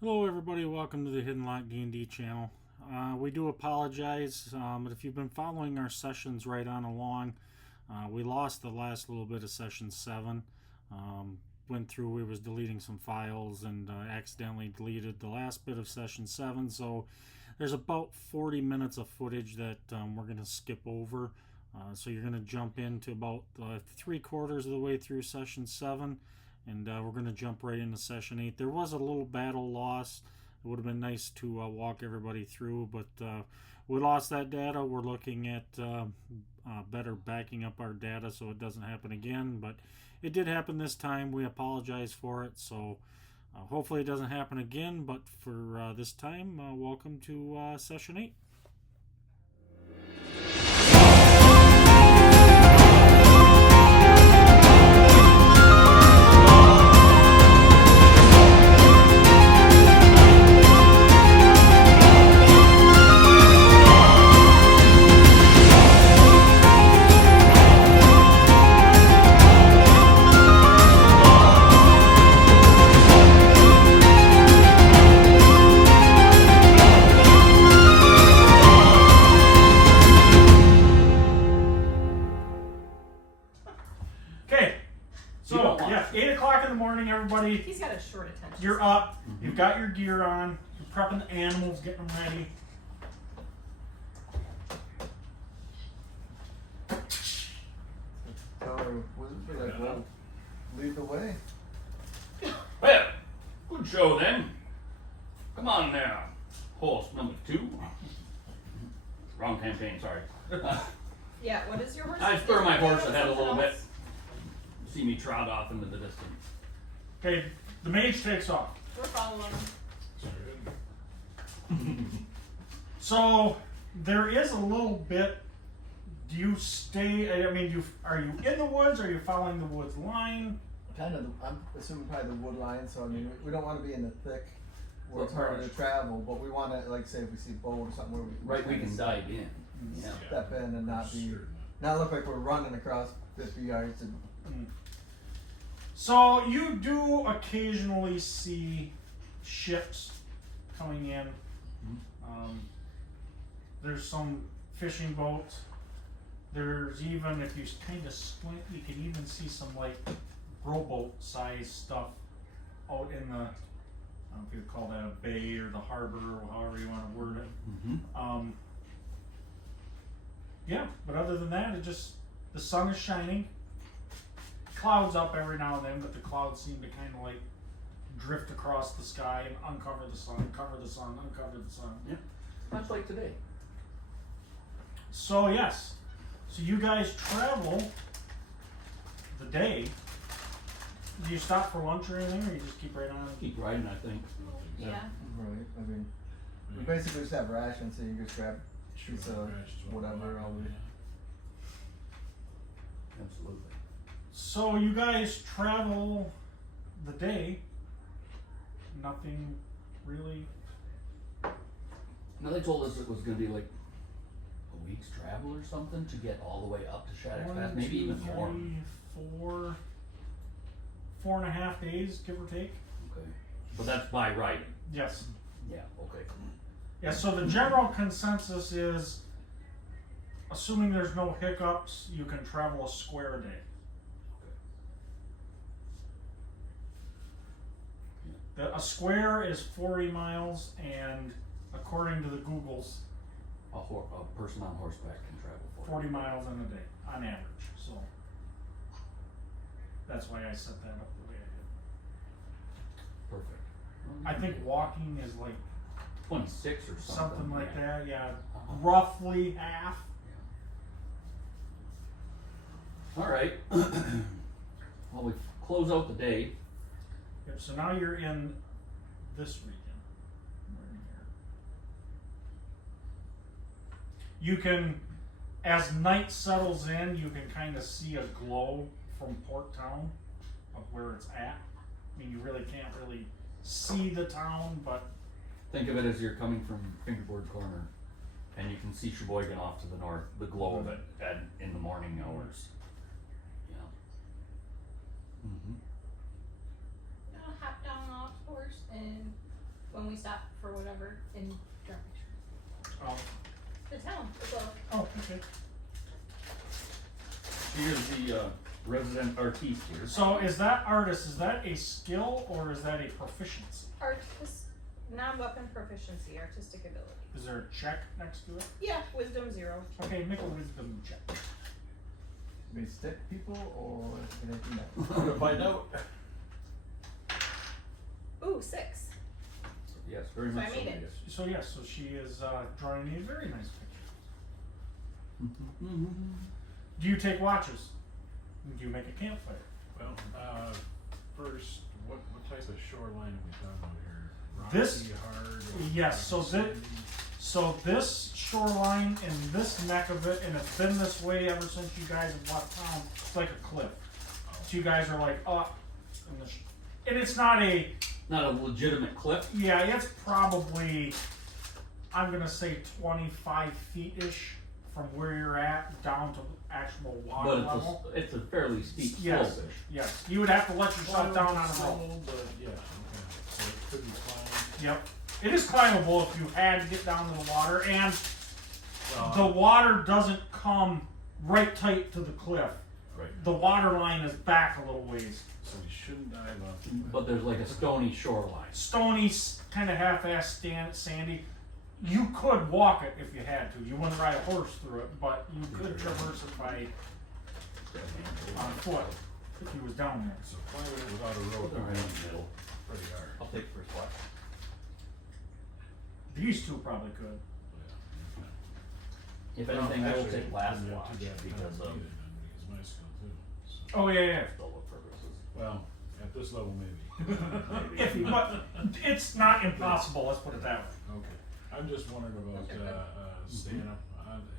Hello everybody, welcome to the Hidden Lock D&D channel. We do apologize, but if you've been following our sessions right on along, we lost the last little bit of session 7. Went through, we was deleting some files and accidentally deleted the last bit of session 7, so there's about 40 minutes of footage that we're going to skip over. So you're going to jump into about 3/4 of the way through session 7, and we're going to jump right into session 8. There was a little battle loss. It would have been nice to walk everybody through, but we lost that data. We're looking at better backing up our data so it doesn't happen again, but it did happen this time. We apologize for it, so hopefully it doesn't happen again, but for this time, welcome to session 8. Everybody, he's got a short attention. you're up. You've got your gear on. You're prepping the animals, getting them ready. Tell her wizard be like, well, lead the way. Well, good show then. Come on now. Horse number 2. Wrong campaign, sorry. Yeah, what is your horse? I spur my horse ahead a Something little bit. else? See me trot off into the distance. Okay, the mage takes off. We're following him. So there is a little bit. Do you stay? I mean, are you in the woods? Or are you following the woods line? Kind of, I'm assuming probably the wood line, so I mean, we don't want to be in the thick where it's harder to travel, but we want to, like, say if we see a boat or something where we We can dive in. Yeah. step in and not look like we're running across 50 yards. And So you do occasionally see ships coming in. There's some fishing boats. There's even, if you kind of squint, you can even see some like rowboat size stuff out in the, I don't know if you call that a bay or the harbor or however you want to word it. Yeah, but other than that, the sun is shining. Clouds up every now and then, but the clouds seem to kind of like drift across the sky and uncover the sun, uncover the sun, uncover the sun. Yeah. Much like today. So yes, so you guys travel the day. Do you stop for lunch or anything, or you just keep right on? Keep riding, I think. Yeah. right, I mean, we basically just have rations, so you just grab piece of whatever. Absolutely. So you guys travel the day. Nothing really. Now they told us it was going to be like a week's travel or something to get all the way up to Shattuck Pass, maybe even more. 4.5 days, give or take. Okay. But that's by riding. Yes. Yeah, okay. Yeah, so the general consensus is, assuming there's no hiccups, you can travel a square a day. A square is 40 miles, and according to the Googles, A person on horseback can travel 40 miles in a day, on average. So that's why I set that up the way I did. Perfect. I think walking is like 26 or something. something like yeah. that, yeah, roughly half. All right. Well, we close out the day. Yep, so now you're in this region. We're in here. You can, as night settles in, you can kind of see a glow from Port Town of where it's at. I mean, you really can't really see the town, but Think of it as you're coming from Fingerboard Corner, and you can see Sheboygan off to the north, the glow of it in the morning hours. Yeah. Hop down off horse and when we stop for whatever in Derby. Oh, The town, the glow. oh, okay. Here's the resident artiste here. So is that artist, is that a skill or is that a proficiency? Non-weapon proficiency, artistic ability. Is there a check next to it? Yeah, wisdom 0. Okay, make a wisdom check. We stick people or anything else? I'm gonna find out. Ooh, 6. Yes, very So much I so. made it. Yes. So yes, so she is drawing a very nice picture. Do you take watches? Do you make a campfire? Well, first, what type of shoreline are we talking about here? This- Rocky, hard, or yes, so rocky, thi- sandy? So this shoreline and this neck of it, and it's been this way ever since you guys have left town, it's like a cliff. So you guys are like up, in the and it's not a, Not a legitimate cliff. yeah, it's probably, I'm gonna say 25 feet-ish from where you're at down to actual water But level. it's a fairly steep Yes. slope-ish. Yes, you would have to let yourself down on a rope. Slow, but yeah, okay, so it could be climbed. Yep. It is climbable if you had to get down to the water, and Well, the water doesn't come right tight to the cliff. right, The water line is back a little ways. so we shouldn't dive off the But there's like a stony shoreline. Stony, kind of half-assed sandy. You could walk it if you had to. You wouldn't ride a horse through it, but you could traverse it by on foot if you was down there. So climbing it without a rope Put them would right be in the middle. pretty hard. I'll take the first watch. These two probably could. Yeah, okay. If Well, anything, I will actually, take last yeah, watch too bad we because don't of need it then, because my skill too. So. Oh yeah, yeah. solo purposes. Well, at this level, maybe. If you, but it's not impossible. Let's put it that way. Okay, I'm just wondering about, Okay. staying up,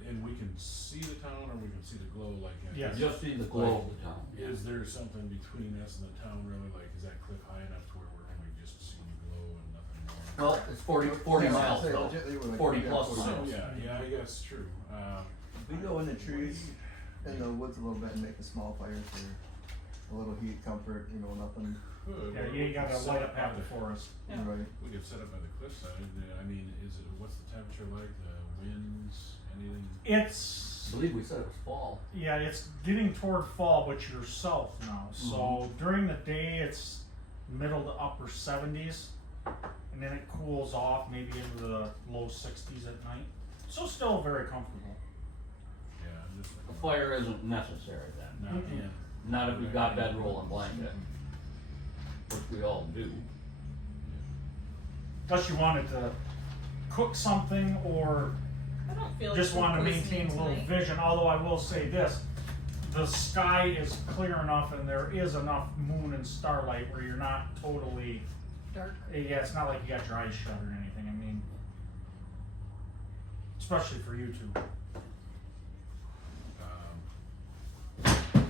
and we can see the town, or we can see the glow, like. Yes. Just see the glow of the town. Is there something between us and the town, really, like, is that cliff high enough to where we're only just seeing the glow and nothing more? Well, it's 40 Yeah, I was gonna miles say, though. legitimately, we're like, 40 yeah, plus 40 So, miles. yeah, I guess, true, We go in the trees, in the woods a little bit and make a small fire for a little heat, comfort, you know, nothing, Good. Yeah, you ain't got to Set light up half by the forest. Yeah. right? We could set up by the cliffside, I mean, what's the temperature like, the winds, anything? It's I believe we said it was fall. yeah, it's getting toward fall, but you're south now. So during the day, it's middle to upper 70s, and then it cools off maybe into the low 60s at night. So still very comfortable. Yeah, I'm just A thinking. fire isn't necessary then. Not Mhm. in. Not if we've got bedroll and blanket, which we all do. Unless you wanted to cook something or I don't feel like just food want to poisoning maintain a little tonight. vision. Although I will say this, the sky is clear enough and there is enough moon and starlight where you're not totally, Dark. yeah, it's not like you got your eyes shut or anything. I mean, especially for you two.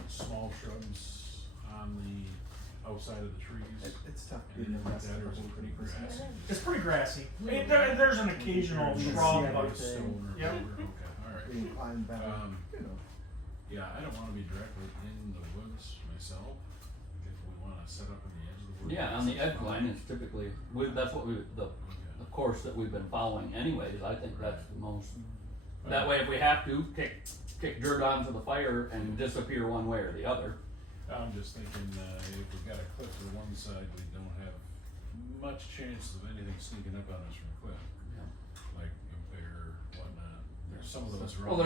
Small shrubs on the outside of the trees. It's tough getting Anything the like rest that, of or the is it whole pretty person. grassy? It's pretty grassy. There's an occasional You can shrub, see but everything. Stone or Yep. whatever, okay, alright. We can climb back, you know. Yeah, I don't wanna be directly in the woods myself, if we wanna set up on the edge of the woods. Yeah, on the edge line is typically, that's what the Okay. course that we've been following anyways. I think that's the most, that way if we have to, kick dirt onto the fire and disappear one way or the other. I'm just thinking, if we've got a cliff to one side, we don't have much chance of anything sneaking up on us from a cliff, like a bear, whatnot. There's some of those around.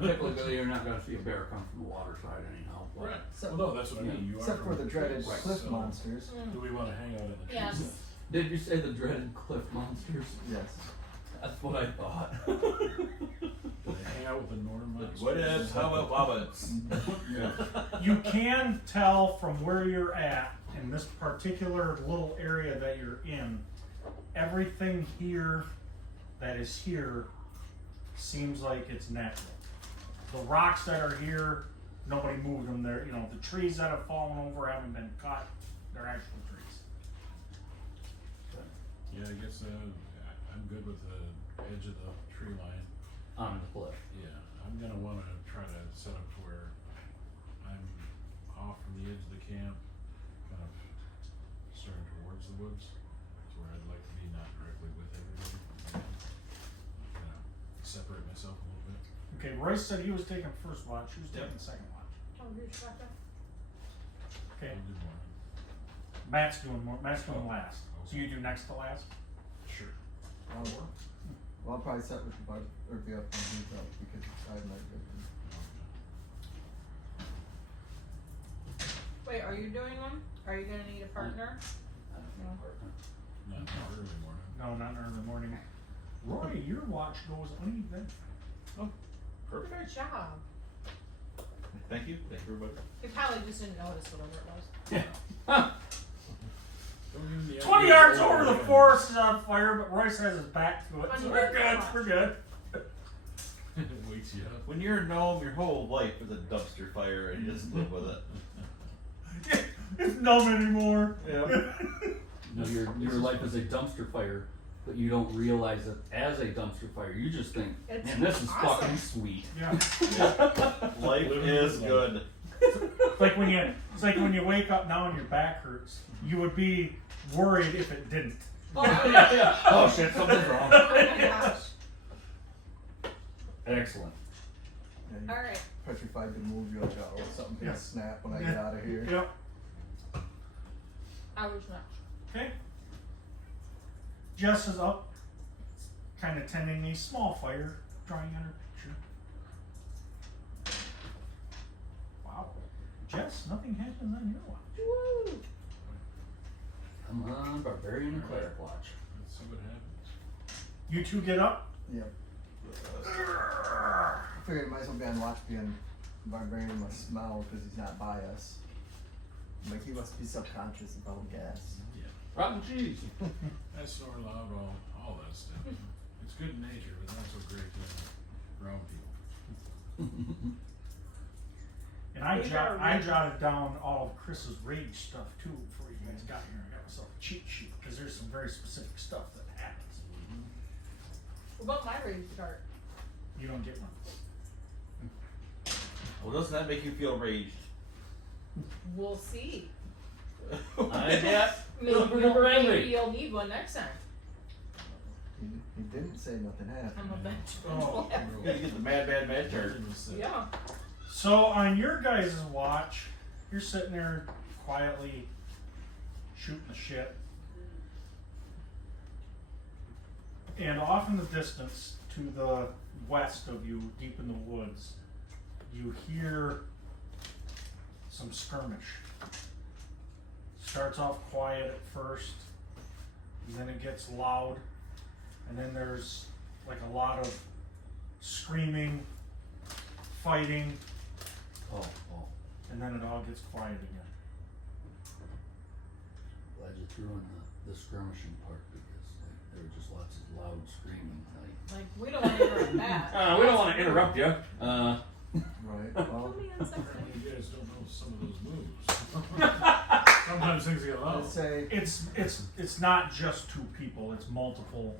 Well, typically you're not gonna see a bear come from the water side anyhow. but- Right, So- well, no, that's what I mean, you are. Except for from the the dreaded trees, cliff so monsters, Do we wanna hang out in the trees? Yes. Did you say the dreaded cliff monsters? yes. That's what I thought. Do they hang out with the Norm monsters? What is, how about Bobbins? you can tell from where you're at in this particular little area that you're in, everything here that is here seems like it's natural. The rocks that are here, nobody moved them there. You know, the trees that have fallen over haven't been cut. They're actual trees. Yeah, I guess, I'm good with the edge of the tree line. On the cliff. Yeah, I'm gonna wanna try to set up to where I'm off from the edge of the camp, kind of starting towards the woods. That's where I'd like to be, not Royce said he was taking first watch. Who's taking second watch? Oh, you're shotgun. Okay. I'll do one. Matt's doing last. So you do next to last? Sure. Well, I'll probably set with the bud, or be up when he's up, because I have my good one. Wait, are you doing one? Are you gonna need a partner? I don't know, partner. Not in the early morning. No, not in the morning. Roy, your watch goes uneven. Perfect. Good job. Thank you everybody. You probably just didn't notice whatever it was. Don't give me the 20 idea yards of over, the going. forest is on fire, but Royce has his back to it. So we're good, Uneven we're good. It wakes you up. When you're a gnome, your whole life is a dumpster fire and you just live with it. It's numb anymore. Yeah. No, your life is a dumpster fire, but you don't realize it as a dumpster fire. You just think, It's man, this is awesome. fucking sweet. Yeah. Life is good. It's like when you wake up now and your back hurts. You would be worried if it didn't. Oh, Yeah. Oh shit, something's wrong. oh my gosh. Excellent. Yeah, you Alright. petrified to move, you're like, oh, something can Yeah. snap when I get out of here. Yep. I was not. Okay. Jess is up, kind of tending a small fire, drawing on her picture. Wow. Jess, nothing happens on your watch. Woo! Come on, barbarian and cleric watch. Let's see what happens. You two get up. Yep. I figured it might as well be on watch, being Barbarian must smell because he's not by us. Like, he must be subconscious about gas. Rotten cheese. I snore loud, all that stuff. It's good in nature, but not so great around people. And I, We got I rage. jotted down all of Chris's rage stuff too before you guys got here. I got myself a cheat sheet because there's some very specific stuff that happens. What about my rage dart? You don't get one. Well, doesn't that make you feel raged? We'll see. I bet. Maybe, Super duper angry. maybe you'll need one next time. He didn't say nothing happened. I'm a bench. Oh. You gotta get the mad chart. Yeah. So on your guys' watch, you're sitting there quietly shooting the shit. And off in the distance, to the west of you, deep in the woods, you hear some skirmish. Starts off quiet at first, and then it gets loud, and then there's like a lot of screaming, fighting, Oh, and then it all gets quiet again. glad you threw in the skirmishing part because there were just lots of loud screaming. Like, we don't want to interrupt that. We don't want to interrupt you. Right. Well, Put me on something. You guys don't know some of those moves. Sometimes things get loud. I'd say It's not just two people, it's multiple.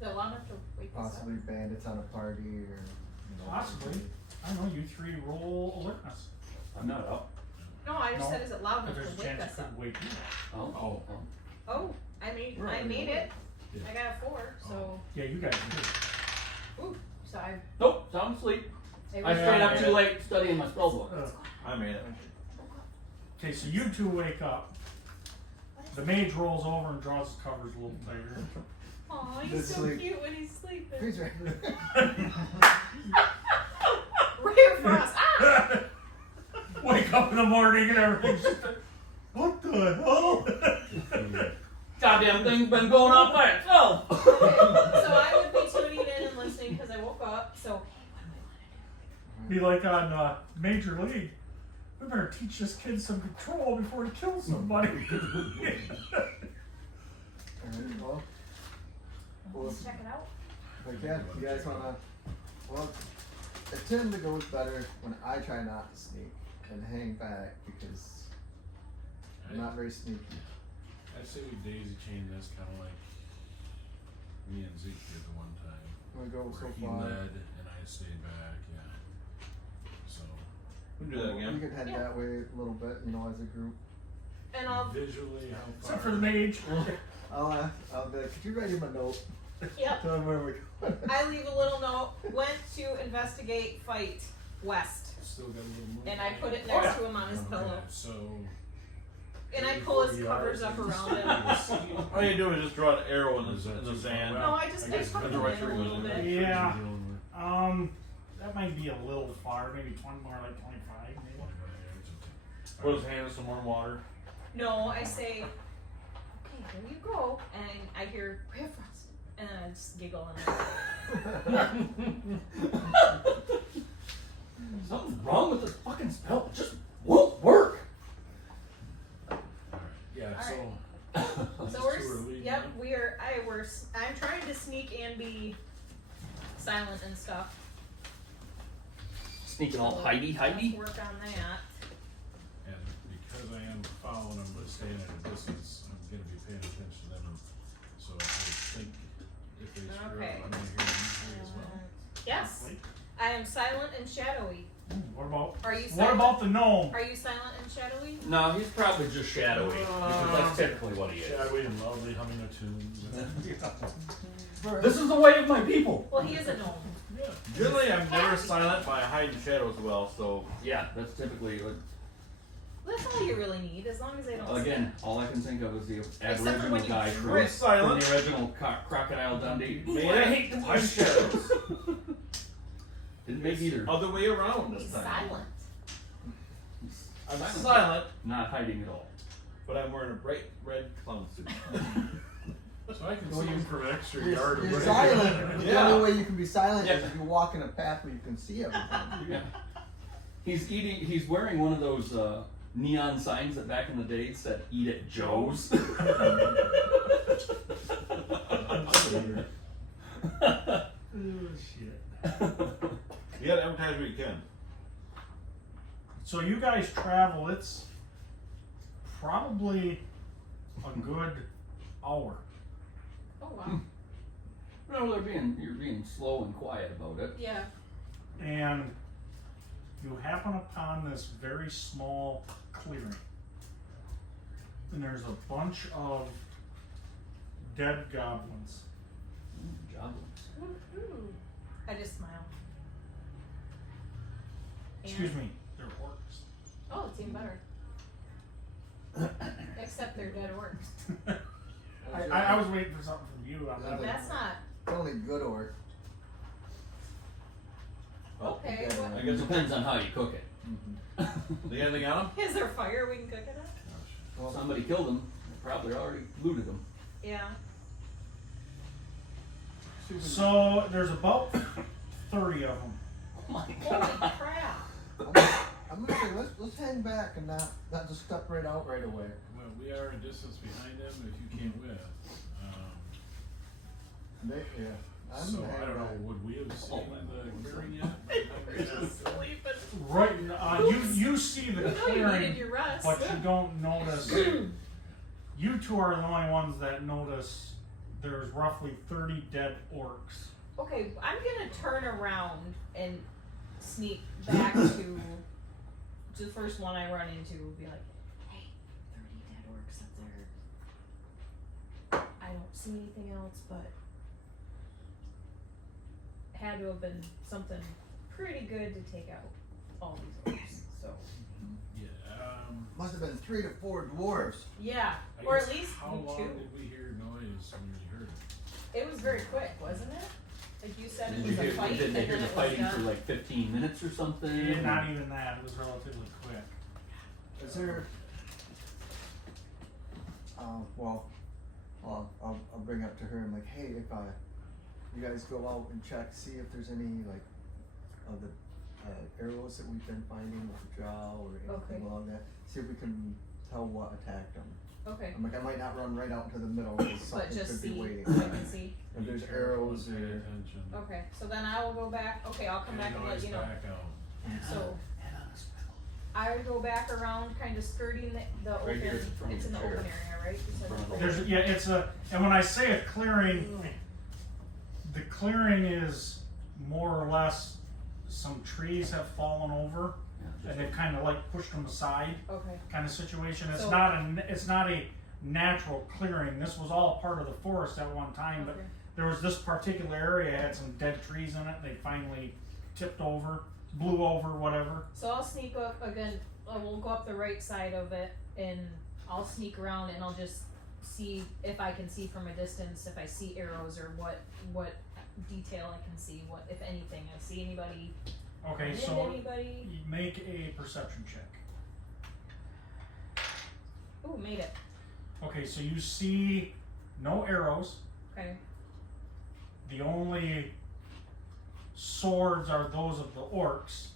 They're loud enough to wake us up. possibly bandits on a party, or you know. Possibly. I don't know, you three roll alertness. I'm not up. No, I just No, said, is it loud But enough there's a to wake chance us it up? could wake you up. Oh. Oh, I made it. Yeah. I got a 4, so. Yeah, you guys do. Ooh, so I. Nope, sound asleep. It I was stayed up Yeah. too late studying my spell book. I made it. Okay, so you two wake up. The mage rolls over and draws his covers a little tighter. Aw, Good he's so sleep. cute when he's sleeping. He's right. Rare for us. Ah! Wake up in the morning and everything's just like, what the hell? Goddamn thing's been going off by itself. Okay, so I would be tuning in and listening because I woke up. So, Be like on Major League. We better teach this kid some control before he kills somebody. Alright, well, let's check it out. but yeah, you guys wanna, well, it tends to go better when I try not to sneak and hang back, because I'm not very sneaky. I'd say we daisy chain this kind of like me and Zeke did the one time. I'm gonna go so Where he far. led and I stayed back, yeah. So, We can do that We again. could head Yeah. that way a little bit, you know, as a group. And I'll. visually, how far? Except for the mage. I'll be like, could you write him a note? Yep. Tell them where we're going. I leave a little note. Went to investigate fight west, Still got a little more. and I put it Oh, next yeah. to him on his Okay, pillow, so. and I pull his covers up around him. All you do is just draw an arrow in Is that the too sand. far? No, I just I guess tuck it him depends in on a what little tree bit. Yeah. That might be a little far, maybe 20, more like 25, maybe. Put his hand in some warm water. No, I say, okay, here you go, and I hear Ray of Frost, and then I just giggle and Something's wrong with this fucking spell. It just won't work. Alright, yeah, Alright. so. so these we're two are leading yep up. I'm trying to sneak and be silent and stuff. Sneaking all So hidey. Let's work on that. And because I am following them but staying at a distance, I'm gonna be paying attention to them. So I think if they screw Okay. up, I'm gonna hear them as well. Yes, Wait. I am silent and shadowy. What about? Are you What silent? about the gnome? Are you silent and shadowy? No, he's probably just shadowy because that's typically what he is. Shadowy and lovely humming of tunes. This is the way of my people. Well, he is a gnome. Yeah. Generally, I'm never silent, but I hide in shadows well. So Yeah, that's typically what. That's all you really need, as long as they don't. Again, all I can think of is the for Aboriginal when you guy trip. from silent. the original Crocodile Dundee. Made I it. hate to Hide in shadows. Didn't make either. Other way around He's this time. silent. I'm silent, Not hiding at all. but I'm wearing a bright red clown suit. So I can Well, see you- him from an extra You're, yard you're away. silent. The Yeah. only way you can be silent Yeah. is if you walk in a path where you can see everything. Yeah. He's wearing one of those neon signs that back in the day said "Eat at Joe's." You gotta advertise where you can. So you guys travel. It's probably a good hour. Oh wow. No, you're being slow and quiet about it. Yeah. And you happen upon this very small clearing. And there's a bunch of dead goblins. Goblins. Woohoo. I just smile. Excuse And- me, they're orcs. Oh, it's even better. Except they're dead orcs. I was waiting for something from you on that. one. That's not It's only good orc. okay. okay. What? I guess Depends on how you cook it. They got anything on them? Is there fire we can cook it on? Well, Somebody killed them. They probably already looted them. Yeah. So there's about 30 of them. Oh my Holy crap. I'm gonna say let's hang back and not just step right out right away. Well, we are a distance behind them if you came with. Yeah. I'm So hanging I don't know, back. would we have seen the clearing yet? Sleeping. Right, you see the You know you clearing, needed your rest. but you don't notice. You two are the only ones that notice there's roughly 30 dead orcs. Okay, I'm gonna turn around and sneak back to the first one I run into. Be like, hey, 30 dead orcs up there. I don't see anything else, but had to have been something pretty good to take out all these orcs. So Yeah, Must have been 3 to 4 dwarves. yeah, I or guess at least how long two. did we hear noise when we heard it? It was very quick, wasn't it? Like you said, it Did was you a hear? fight, Did and they then hear the it was fighting for done. like 15 minutes or something? Not even that. It was relatively quick. Is there? Well, I'll bring up to her. I'm like, hey, if you guys go out and check, see if there's any like of the arrows that we've been finding with the jaw or anything Okay. along that. See if we can tell what attacked them. Okay, I'm like, I might not run right out to the middle because but something just could see. be waiting. I can see. If there's Be careful, arrows pay or attention. Okay, so then I will go back. Okay, I'll come Any back and let noise you know. back out. So I would go back around, kind of skirting the Right open. here in front of It's in the the chair. open area, right? You said In front of the open. There's and when I say a clearing, the clearing is more or less some trees have fallen over and they've kind of like pushed them aside, Okay. kind of situation. It's So- not a natural clearing. This was all part of the forest at one time, but Okay. there was this particular area had some dead trees in it. They finally tipped over, blew over, whatever. So I'll sneak up again. We'll go up the right side of it, and I'll sneak around, and I'll just see if I can see from a distance, if I see arrows or what detail I can see, what if anything I see anybody. Okay, Hit so anybody? you make a perception check. Ooh, made it. Okay, so you see no arrows. Okay. The only swords are those of the orcs.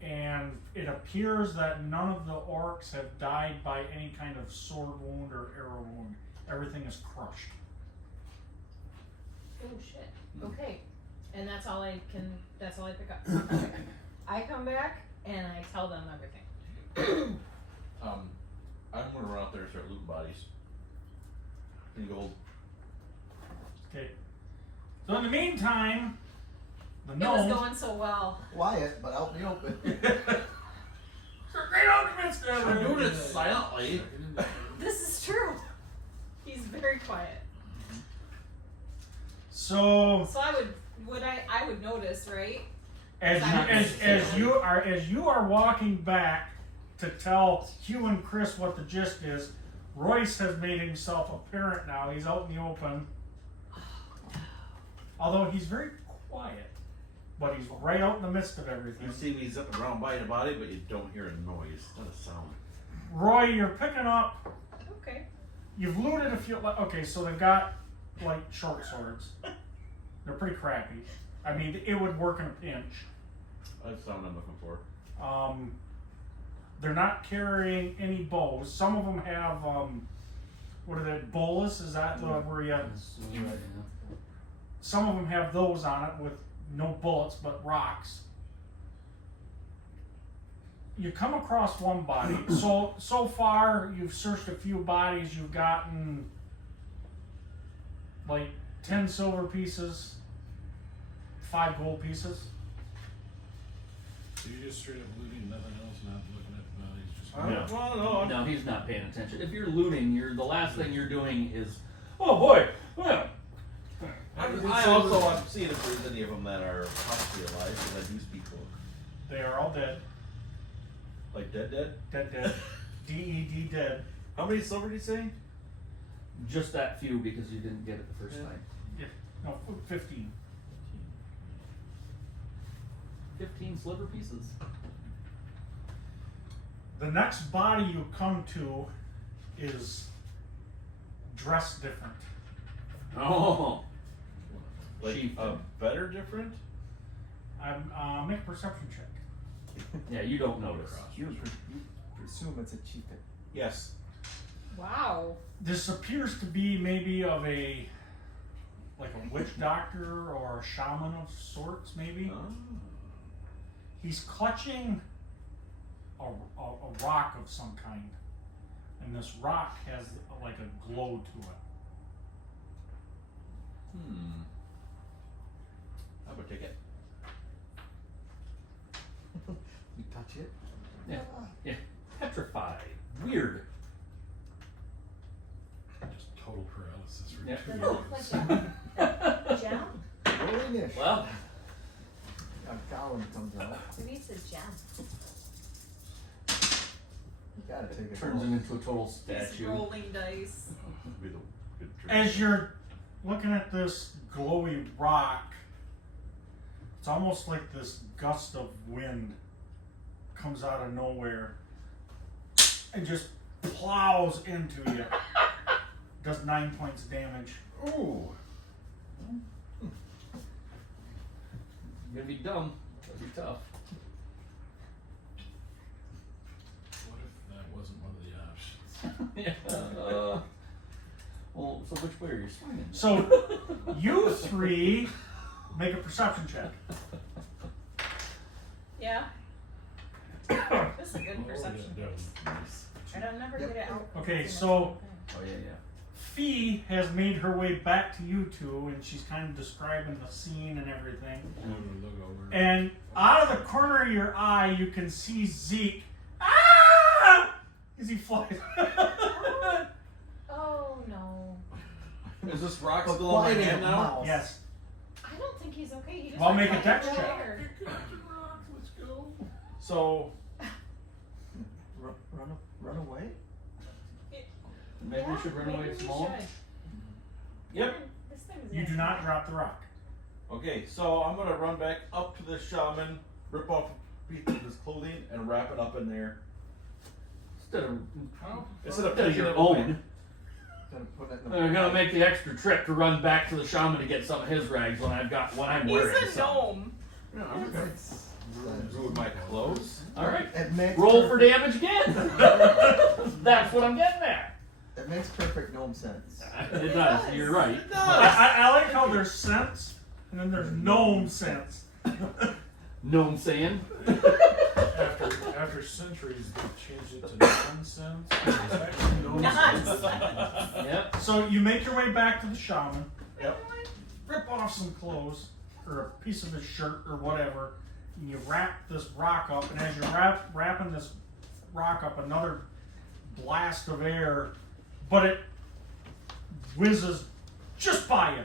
And it appears that none of the orcs have died by any kind of sword wound or arrow wound. Everything is crushed. Oh shit. Okay. And that's all I pick up. I come back and I tell them everything. I'm gonna run out there and start looting bodies. And gold. Okay. So in the meantime, the It was gnome. going so well. Quiet, but out in the open. Great arguments, I'm doing it silently. This is true. He's very quiet. So So I would notice, right? as you are walking back to tell Hugh and Chris what the gist is, Royce has made himself apparent now. He's out in the open. Although he's very quiet, but he's right out in the midst of everything. You see me zipping around by the body, but you don't hear a noise, not a sound. Roy, you're picking up. Okay. You've looted a few. Okay, so they've got like short swords. They're pretty crappy. I mean, it would work in a pinch. That's the sound I'm looking for. They're not carrying any bows. Some of them have what are they? Bolas? Is that the where you? Some of them have those on it with no bullets but rocks. You come across one body. So far you've searched a few bodies. You've gotten like 10 silver pieces, 5 gold pieces. So you're just straight up looting, nothing else, not looking at bodies, just. Well, no, I'm No, he's not paying attention. If you're looting, the last thing you're doing is, oh boy, well, I also want to see if there's any of them that are possibly alive, because I do speak book. They are all dead. Like dead? Dead. D-E-D dead. How many silver did you say? just that few because you didn't get it the first Yeah. time. No, 15. 15 sliver pieces. The next body you come to is dressed different. Oh, Like Chieftain. better different? Make a perception check. yeah, you don't notice. You presume it's a chieftain. Yes. Wow. This appears to be maybe of a witch doctor or a shaman of sorts, maybe. Oh. He's clutching a rock of some kind, and this rock has like a glow to it. I would take it. You touch it? Yeah, petrified. Weird. Just total paralysis for Yeah. 2 Does it look years. like a gem? Holiness. Well, A goblin comes out. Maybe it's a gem. You gotta take it. turns him into a total He's statue. rolling dice. Would be the good trick. As you're looking at this glowy rock, it's almost like this gust of wind comes out of nowhere and just plows into you. Does 9 points of damage. Ooh. You're gonna be dumb. That'd be tough. What if that wasn't one of the options? yeah. Well, so which way are you swinging? So you three make a perception check. Yeah. This is a good Oh, perception. yeah, Nice. I don't never Yep. get it out. Okay, It's so- okay. Oh yeah, yeah. Fee has made her way back to you two, and she's kind of describing the scene and everything. I'm gonna look over. And out of the corner of your eye, you can see Zeke. Ah! As he flies. Oh no. Is this rock But still on my quiet as hand a now? mouse. Yes. I don't think he's okay. He just Well, went make a right dex into the check. air. Let's go. So Run away? Maybe we should run away maybe we small. should. yep. This thing is You do not drop the rock. Okay, so I'm gonna run back up to the shaman, rip off a piece of his clothing, and wrap it up in there. Instead of Instead of your taking it away. own, Gonna put it in the they're gonna make the extra trip to run back to the shaman to get some of his rags when I'm wearing He's a some. gnome. Yeah, I'm gonna ruin my clothes. All right, It makes roll for perfect- damage again. That's what I'm getting at. It makes perfect gnome sense. It does. You're right. I like how there's sense and then there's gnome sense. Gnome saying. After centuries, they changed it to nonsense. It's actually no Nonsense. Yep. So you make your way back to the shaman. Yep. Rip off some clothes or a piece of his shirt or whatever, and you wrap this rock up. And as you're wrapping this rock up, another blast of air, but it whizzes just by you,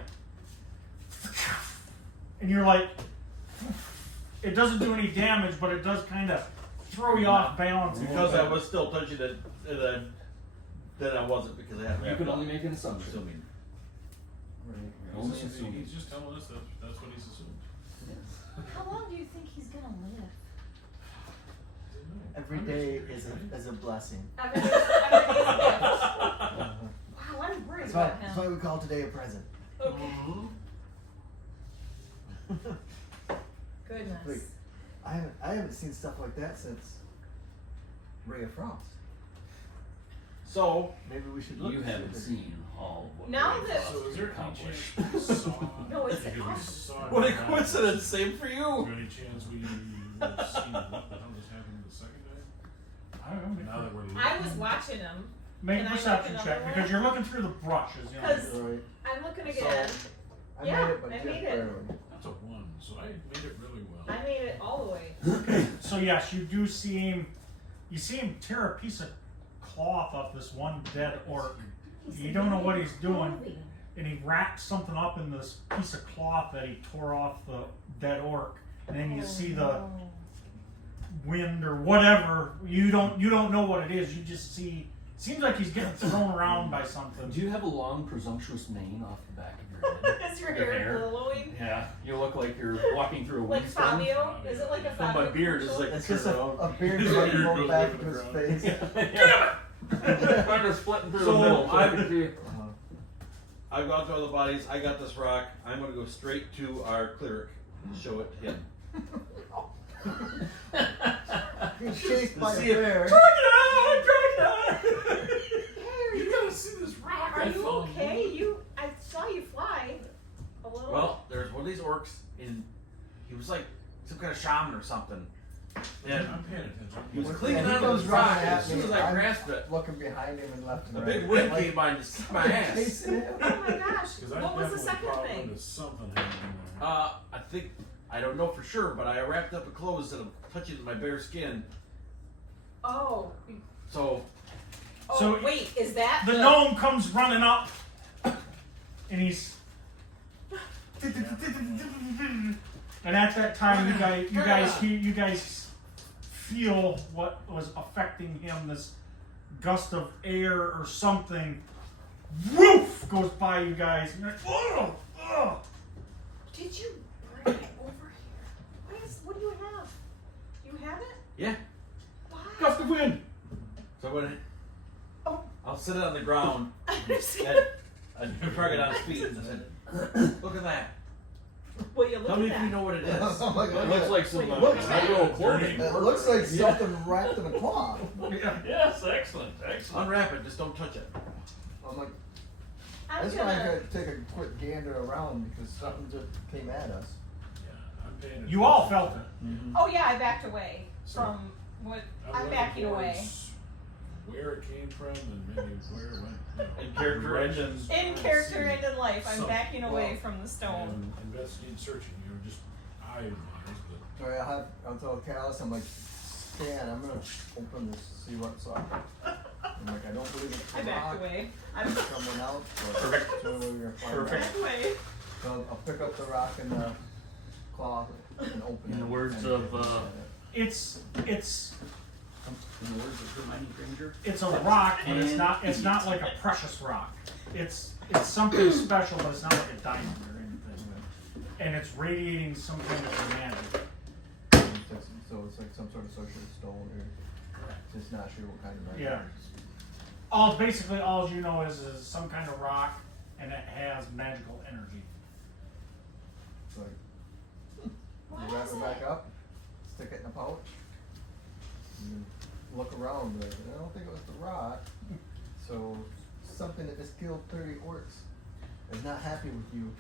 and you're like, it doesn't do any damage, but it does kind of throw you off balance. Because I was still touching it, then I wasn't because I had You wrapped can up. only make an assumption. Assuming. Only assuming. He's just telling us that's what he's assumed. How long do you think he's gonna live? Every day is a blessing. Every day's a gift. Wow, I'm worried That's why, about that's why him. we call today a present. Okay. Goodness. Wait. I haven't seen stuff like that since Ray of Frost. So, Maybe we should look. You and see haven't if seen all of what Now Ray that- Frost So is there any accomplished. chance we saw? No, it's because we awesome. saw what a it now. coincidence! Same for Is you. there any chance we have seen what the hell just happened the second day? I don't know. Now that we're looking. I was watching him. Make Can a I make perception another check one? because you're looking through the brushes. You know. 'Cause- it. Right. I'm looking So, again. I Yeah, made it, but I just made it. barely. That's a 1, so I made it really well. I made it all the way. So yes, you do see him. You see him tear a piece of cloth off this one dead orc, You don't know what he's doing. and he wrapped something up in this piece of cloth that he tore off the dead orc. And then you see the wind or whatever. You don't know what it is. You just see. Seems like he's getting thrown around by something. Do you have a long, presumptuous mane off the back of your head? Is your Your hair hair. glowing? Yeah, you look like you're walking through a Like windstorm. Fabio? Is it like a And Fabio? my beard is commercial? like It's just a beard His trying to beard roll goes back over to the his ground. face. Kind of splitting through So, the middle. So I I'm- can see. I've gone through all the bodies. I got this rock. I'm gonna go straight to our cleric and show it to him. He's chased by a See if- bear. You gotta see this rock. Are I you found. okay? I saw you fly a little. Well, there's one of these orcs, and he was like some kind of shaman or something. And I'm paying attention. he was When clinging he onto comes this rock. running And at as soon me, as I I'm grasped it, looking behind him and left and a right. big wind Like, came by and just kicked my ass. chasing him. Oh my gosh! Because I What was the definitely second caught thing? wind of something happening there. I think I don't know for sure, but I wrapped up in clothes that I'm touching my bare skin. Oh. So Oh, So- wait, is that The gnome comes running up, and he's. And at that time, you guys feel what was affecting him. This gust of air or something, woof, goes by you guys. And you're like, oh, oh. Did you bring it over here? What do you have? You have it? yeah, Why? Gust of wind. so when Oh. I'll sit it on the ground I understand. and I drag it on his feet and I said, "Look at that! Will you look Tell me at if you that? know what it is." Oh my It God. looks like some Looks like- real clothing. It looks like something wrapped in a cloth. Yes, excellent, excellent. Unwrap it, just don't touch it. I'm like, I'm that's why I gonna. had to take a quick gander around because something just came at us. Yeah, I'm paying attention. You all felt it. Oh yeah, I backed away So- from what. I'm looking backing away. towards Where it came from and maybe where it went. You know, In character directions. In I character see. and in life, I'm Some- backing away well, from the stone. And investigating, searching, you know, just eye wise, but So I'll tell Callus, I'm like, Stan, I'm gonna open this, see what's up. I'm like, I don't believe it's I a backed rock, away. it's someone else, but Perfect. so we're So I'll pick up the rock in the closet and open it. In the words and of, take a look at it. It's In the words of Hermione Granger. it's a rock, but it's not like a precious rock. It's something special, but it's not like a diamond or anything. And it's radiating some kind of magic. So it's like some sort of social stone, or just not sure what kind of magic. Yeah. Basically all you know is some kind of rock, and it has magical energy. It's like, What you wrap is it it? back up, stick it in a pouch, and look around. Like, I don't think it was the rock. So something that this Guild 30 Orcs is not happy with you.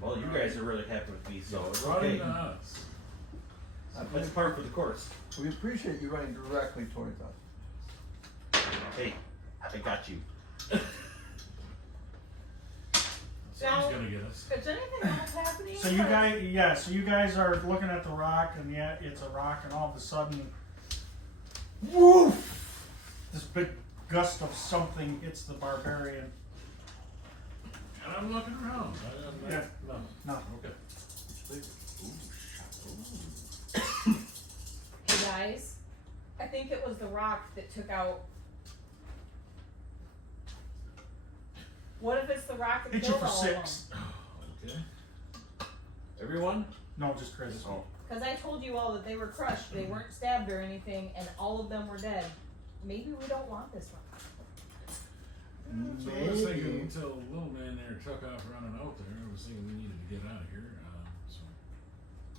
Well, you guys are really happy with me, so it's Brought okay. into us. That's par for the course. We appreciate you running directly towards us. Hey, I got you. Someone's gonna get us. Is anything else happening? So you guys are looking at the rock, and yeah, it's a rock, and all of a sudden, woof! This big gust of something hits the barbarian. And I'm looking around. Yeah. No. No. Okay. Hey guys, I think it was the rock that took out. What if it's the rock that Hit you killed for all of them? 6. Okay. Everyone? No, just Chris. Oh. Because I told you all that they were crushed, they weren't stabbed or anything, and all of them were dead. Maybe we don't want this one. So I was thinking Maybe. until the little man there took off running out there, I was thinking we needed to get out of here. So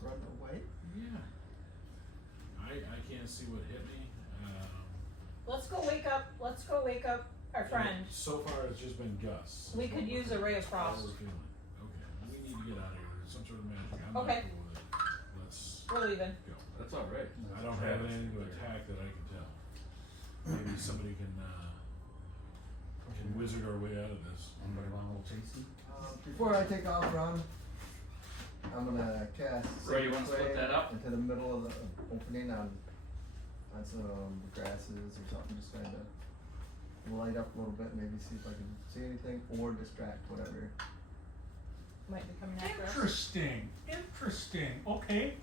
Run away? yeah, I can't see what hit me. Let's go wake up our friend. So far, it's just been Gus. We could use a ray of How frost. we're feeling. Okay, we need to get out of here. There's some sort of magic. I'm Okay. not cool with it. Let's We're leaving. go. That's all right. I don't have anything to attack that I can tell. Maybe somebody can wizard our way out of this. Anybody want a little tasty? Before I take off, Ron, I'm gonna cast Ray, you wanna split Clay that up? into the middle of the opening on some grasses or something, just kind of light up a little bit, maybe see if I can see anything or distract whatever. Might be coming after us. Interesting. Okay.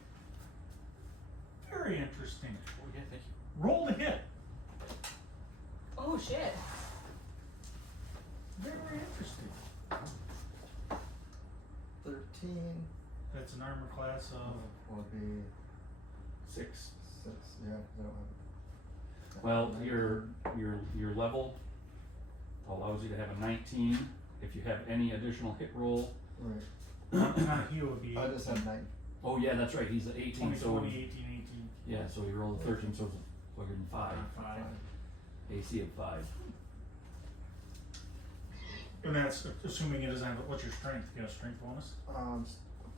Very interesting. Oh yeah, thank you. Roll to hit. Oh shit. Very interesting. 13 That's an armor class of. would be 6. 6. Yeah, I don't have. Well, your level allows you to have a 19. If you have any additional hit roll. Right. Not he would be. I just have 9. Oh yeah, that's right. He's at 18. 20, So 20, 18, 18. yeah, so he rolled a 13, so it's fucking 5. 5. AC of 5. And that's assuming it doesn't have. What's your strength? You got a strength bonus?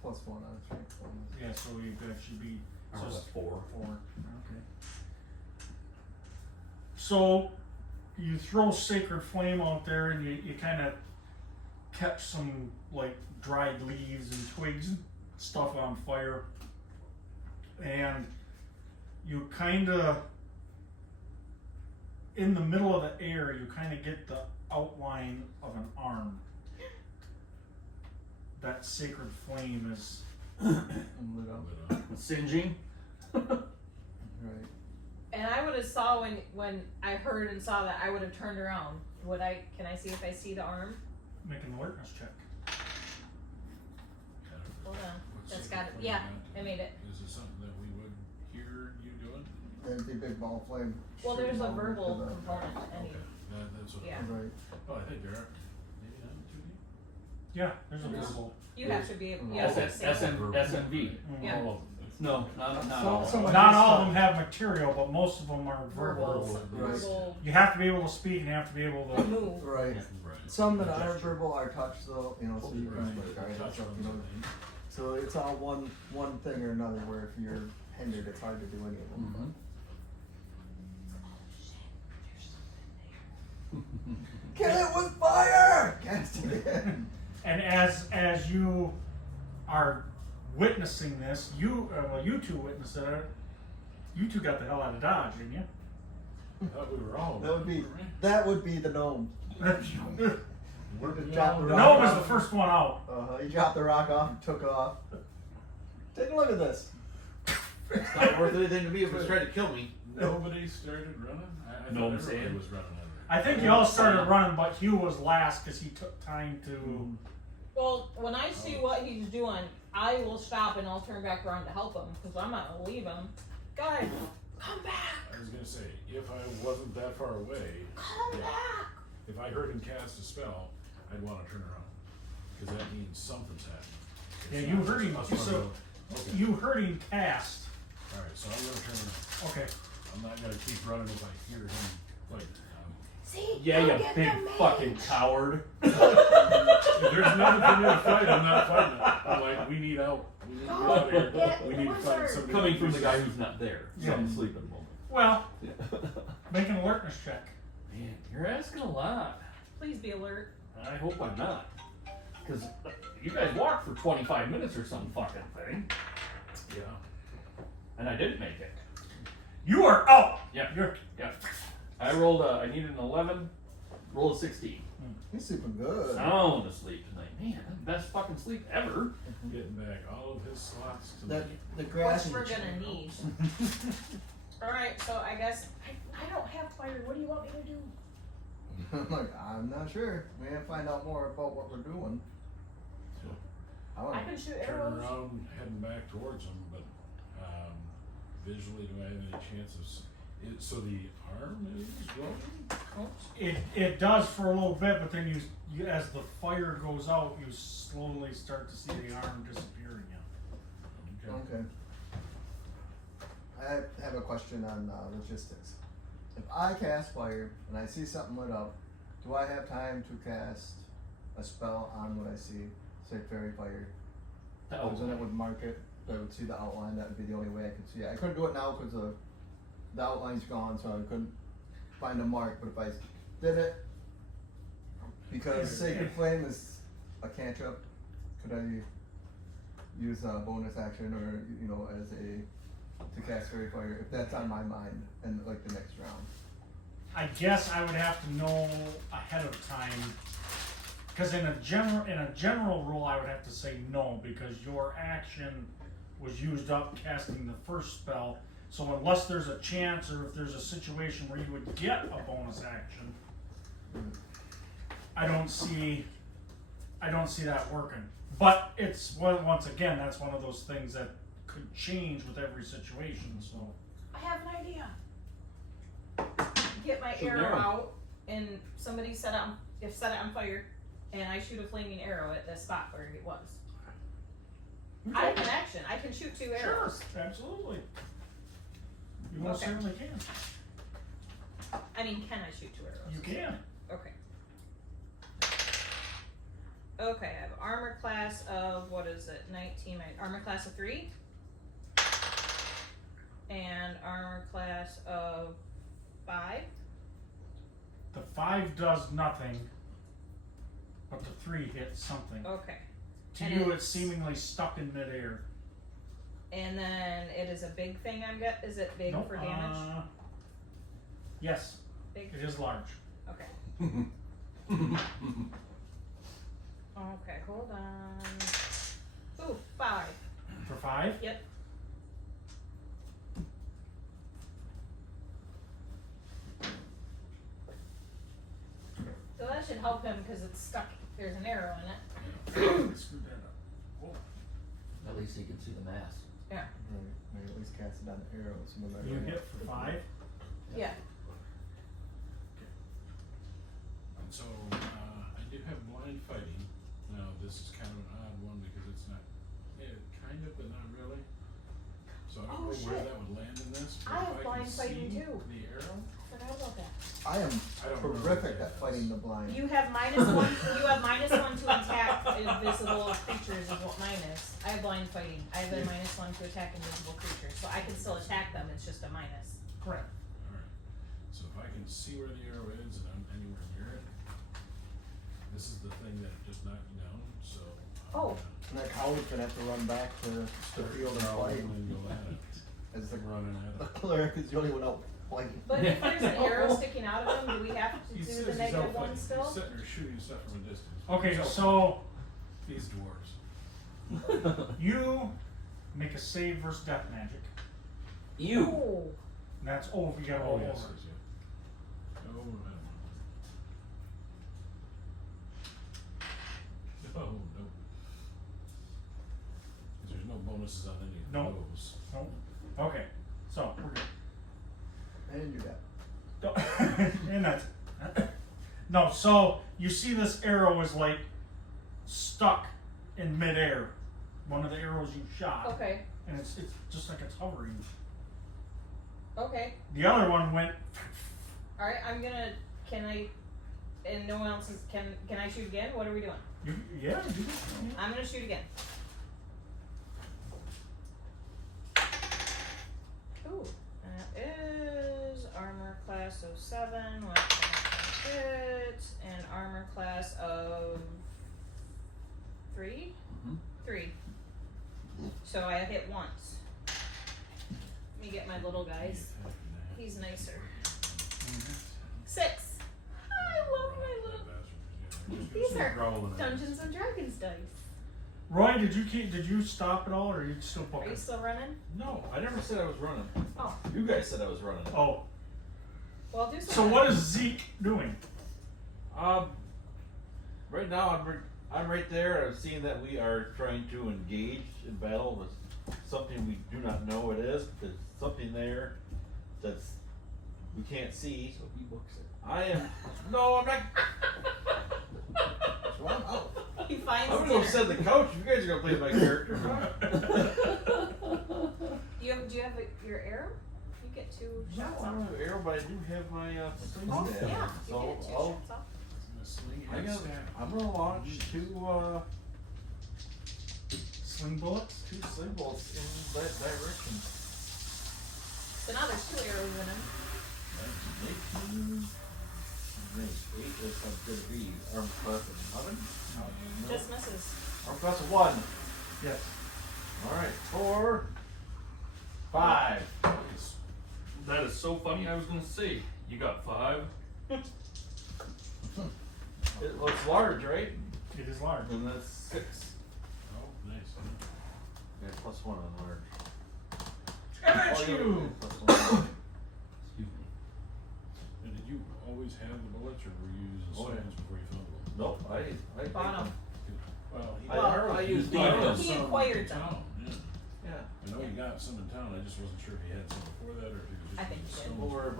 Plus 1 on strength bonus. Yeah, so that should be. Or So was it's it 4? 4. Okay. So you throw Sacred Flame out there, and you kind of catch some like dried leaves and twigs and stuff on fire, and you kind of in the middle of the air, you kind of get the outline of an arm. That Sacred Flame is. I'm lit up. But, Singeing. Right. And I would have saw when I heard and saw that, I would have turned around. Can I see if I see the arm? Make an alertness check. Hold on. what's That's it got it. for Yeah, that? I made it. Is it something that we would hear you doing? Empty big ball of flame. Well, there's shooting a over to verbal the- component to any. Okay, that's what. Yeah. Right. Oh, I think there are. Maybe not too deep. Yeah, there's a Yes. verbal. You have to be able. You have to say SNV. Yeah. All of them. No, not So- all. so- Not all of them have material, but most of them are verbal. verbal. Right. Verbal You have to be able to speak and you have to be able to. move. Right. Right. Some that aren't verbal are touch though, you know, so you can Right. like guide Touch stuff, on you know. something. So it's all one thing or another where if you're hindered, it's hard to do any of them. Kill it with fire! Cast it in. And as you are witnessing this, you two witnessed it. You two got the hell out of Dodge, didn't you? I thought we were all. That would be weren't we? that would be the gnome. No, Working Drop the on- rock. No was the first one out. He dropped the rock off and took off. Take a look at this. It's not worth anything to me if it's trying to kill me. Nobody started running? I No, thought I'm everybody saying. was running on I think you all started running, but Hugh was last because he took time to. Well, when I see what he's doing, I will stop and I'll turn back around to help him because I'm not gonna leave him. Guys, come back! I was gonna say, if I wasn't that far away, Come back! if I heard him cast a spell, I'd wanna turn around. Cause that means something's happening. It's Yeah, not you just heard him. us So running. Okay, you heard him cast. alright, so I'm gonna turn around. Okay. I'm not gonna keep running if I hear him fight. See? Yeah, go you get big the mage. fucking coward. If there's nothing for me to fight, I'm not fighting it. I'm like, we need help. We need to get out of here. Get We the need to find wizard. somebody. Coming from the guy who's not there. Yeah. Some sleeping moment. Well, Yeah. make an alertness check. Man, you're asking a lot. Please be alert. I hope I'm not. Cause you guys walked for 25 minutes or some fucking thing. Yeah. And I didn't make it. You are out. Yeah. You're. Yeah. I rolled I needed an 11, rolled a 16. He's sleeping good. Sound asleep tonight. Man, that's the best fucking sleep ever. Getting back all of his slots to That me. the grass. Which we're is- gonna need. Alright, so I guess I don't have fire. What do you want me to do? I'm like, I'm not sure. We have to find out more about what we're doing. So, I don't I know. can shoot turn arrows. around, heading back towards him, but visually, do I have any chance of? So the arm is glowing? It does for a little bit, but then you as the fire goes out, you slowly start to see the arm disappear again. Okay. Okay. I have a question on logistics. If I cast fire and I see something lit up, do I have time to cast a spell on what I see? Say fairy fire. Oh, Because then it would mark it. I would see the outline. That would be the only way I could see it. I couldn't do it now because the outline's gone, so I couldn't find a mark. But if I did it, because Sacred Flame is a cantrip, could I use a bonus action or as to cast fairy fire if that's on my mind and like the next round? I guess I would have to know ahead of time, because in a general rule, I would have to say no, because your action was used up casting the first spell. So unless there's a chance or if there's a situation where you would get a bonus action, I don't see that working. But it's once again, that's one of those things that could change with every situation. So I have an idea. Get my Shoot an arrow arrow. out and somebody set it on fire and I shoot a flaming arrow at the spot where it was. I have an action. I can shoot 2 arrows. sure, absolutely, you most Okay. certainly can. I mean, can I shoot 2 arrows? You can. Okay. Okay, I have armor class of, 19, armor class of 3. And armor class of 5. The 5 does nothing, but the 3 hits something. Okay. To And you, it's- it's seemingly stuck in midair. And then it is a big thing is it big Nope, for damage? Yes, Big? it is large. Okay. Okay, hold on. Ooh, 5. For 5? Yep. So that should help him because it's stuck. There's an arrow in it. Screw that up. Whoa. At least he can see the mass. Right. I at least cast it on arrows. No matter You what. hit for 5? Yeah. And so, I do have blind fighting. Now, this is kind of an odd one because it's not, kind of, but not really. So I don't Oh, know where shit. that would land in this. but I if have can blind fighting see too. The arrow? I forgot about that. I am I don't remember horrific what that at fighting is. the blind. You have -1. You have -1 to attack invisible creatures is what mine is. I have blind fighting. I have a -1 to attack invisible creatures, so I can still attack them. It's just a minus. Correct. Alright, so if I can see where the arrow is and I'm anywhere near it, this is the thing that just knocked me down, so. I'm Oh. gonna And that coward's gonna have to run back to the start field and crawling fight. and go at it. As the Running at it. cleric is the only one out Like, But if there's an arrow sticking out of him, do we have to He do says the he's negative out one fighting. still? He's sitting there shooting stuff from a distance. Okay, He's out so fighting. These dwarves. you make a save versus death magic. You. Oh. And that's over. You gotta Oh, roll yes, over. yes, yeah. Oh, no. No, no. 'Cause there's no bonuses on any of No. those. Nope. Okay, so we're good. and you're dead. And that's no. So you see, this arrow is like stuck in midair. One of the arrows you shot, Okay. and it's just like it's hovering. Okay. The other one went. All right. I'm gonna. Can I? And no one else is. Can I shoot again? What are we doing? Yeah, do this. I'm gonna shoot again. Ooh, that is armor class of 7, hit, and armor class of 3? Mhm. 3. So I hit once. Let me get my little guys. He's nicer. 6. I love my little. These are Dungeons and Dragons dice. Roy, did you stop at all, or are you still Are poking? you still running? No, I never said I was running. Oh, You guys said I was running. Oh, well, do something. so what is Zeke doing? Right now I'm right there. I'm seeing that we are trying to engage in battle with something we do not know what it is. There's something there that's we can't see. So he books it. I am. No, I'm not. So I'm out. He finds I'm gonna go dinner. sit on the couch. You guys are gonna play my character. Do you have your arrow? You get 2 No, shots I off. don't have arrow, but I do have my sling Oh, stab. yeah, you So get 2 I'll, shots off. I'm gonna launch two Sling bullets? sling bolts in that direction. So now there's 2 arrows in him. Eight is going to be arm class of 11. No. Just misses. Arm class of 1. Yes. Alright, 4, 5. That is so funny. I was gonna say you got 5. It looks large, right? It is large. And that's 6. Oh, nice. Yeah, plus 1 on large. Damage you! Plus 1. Excuse me. And did you always have the bullets, or were you using Oh, yeah. slings before you found the bullets? Nope, I Bottom. Well, he I used he had them. He some acquired in them. town, yeah. Yeah. I know he got some in town. I just wasn't sure if he had some before that, or if he was just. I think he using did. Well, stones.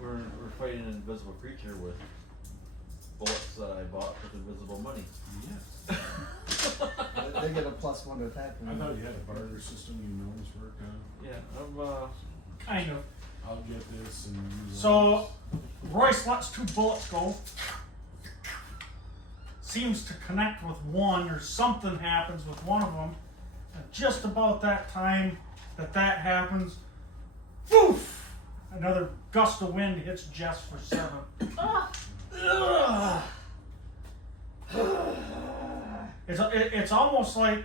we're fighting an invisible creature with bullets that I bought with invisible money. Yes. They get a +1 to attack. I thought you had a barter system you know this work on. Yeah, I'm Kind of. I'll get this and use So, Royce lets 2 bullets go. Seems to connect with one, or something happens with one of them. And just about that time that happens, poof! Another gust of wind hits Jess for 7. Ah! It's almost like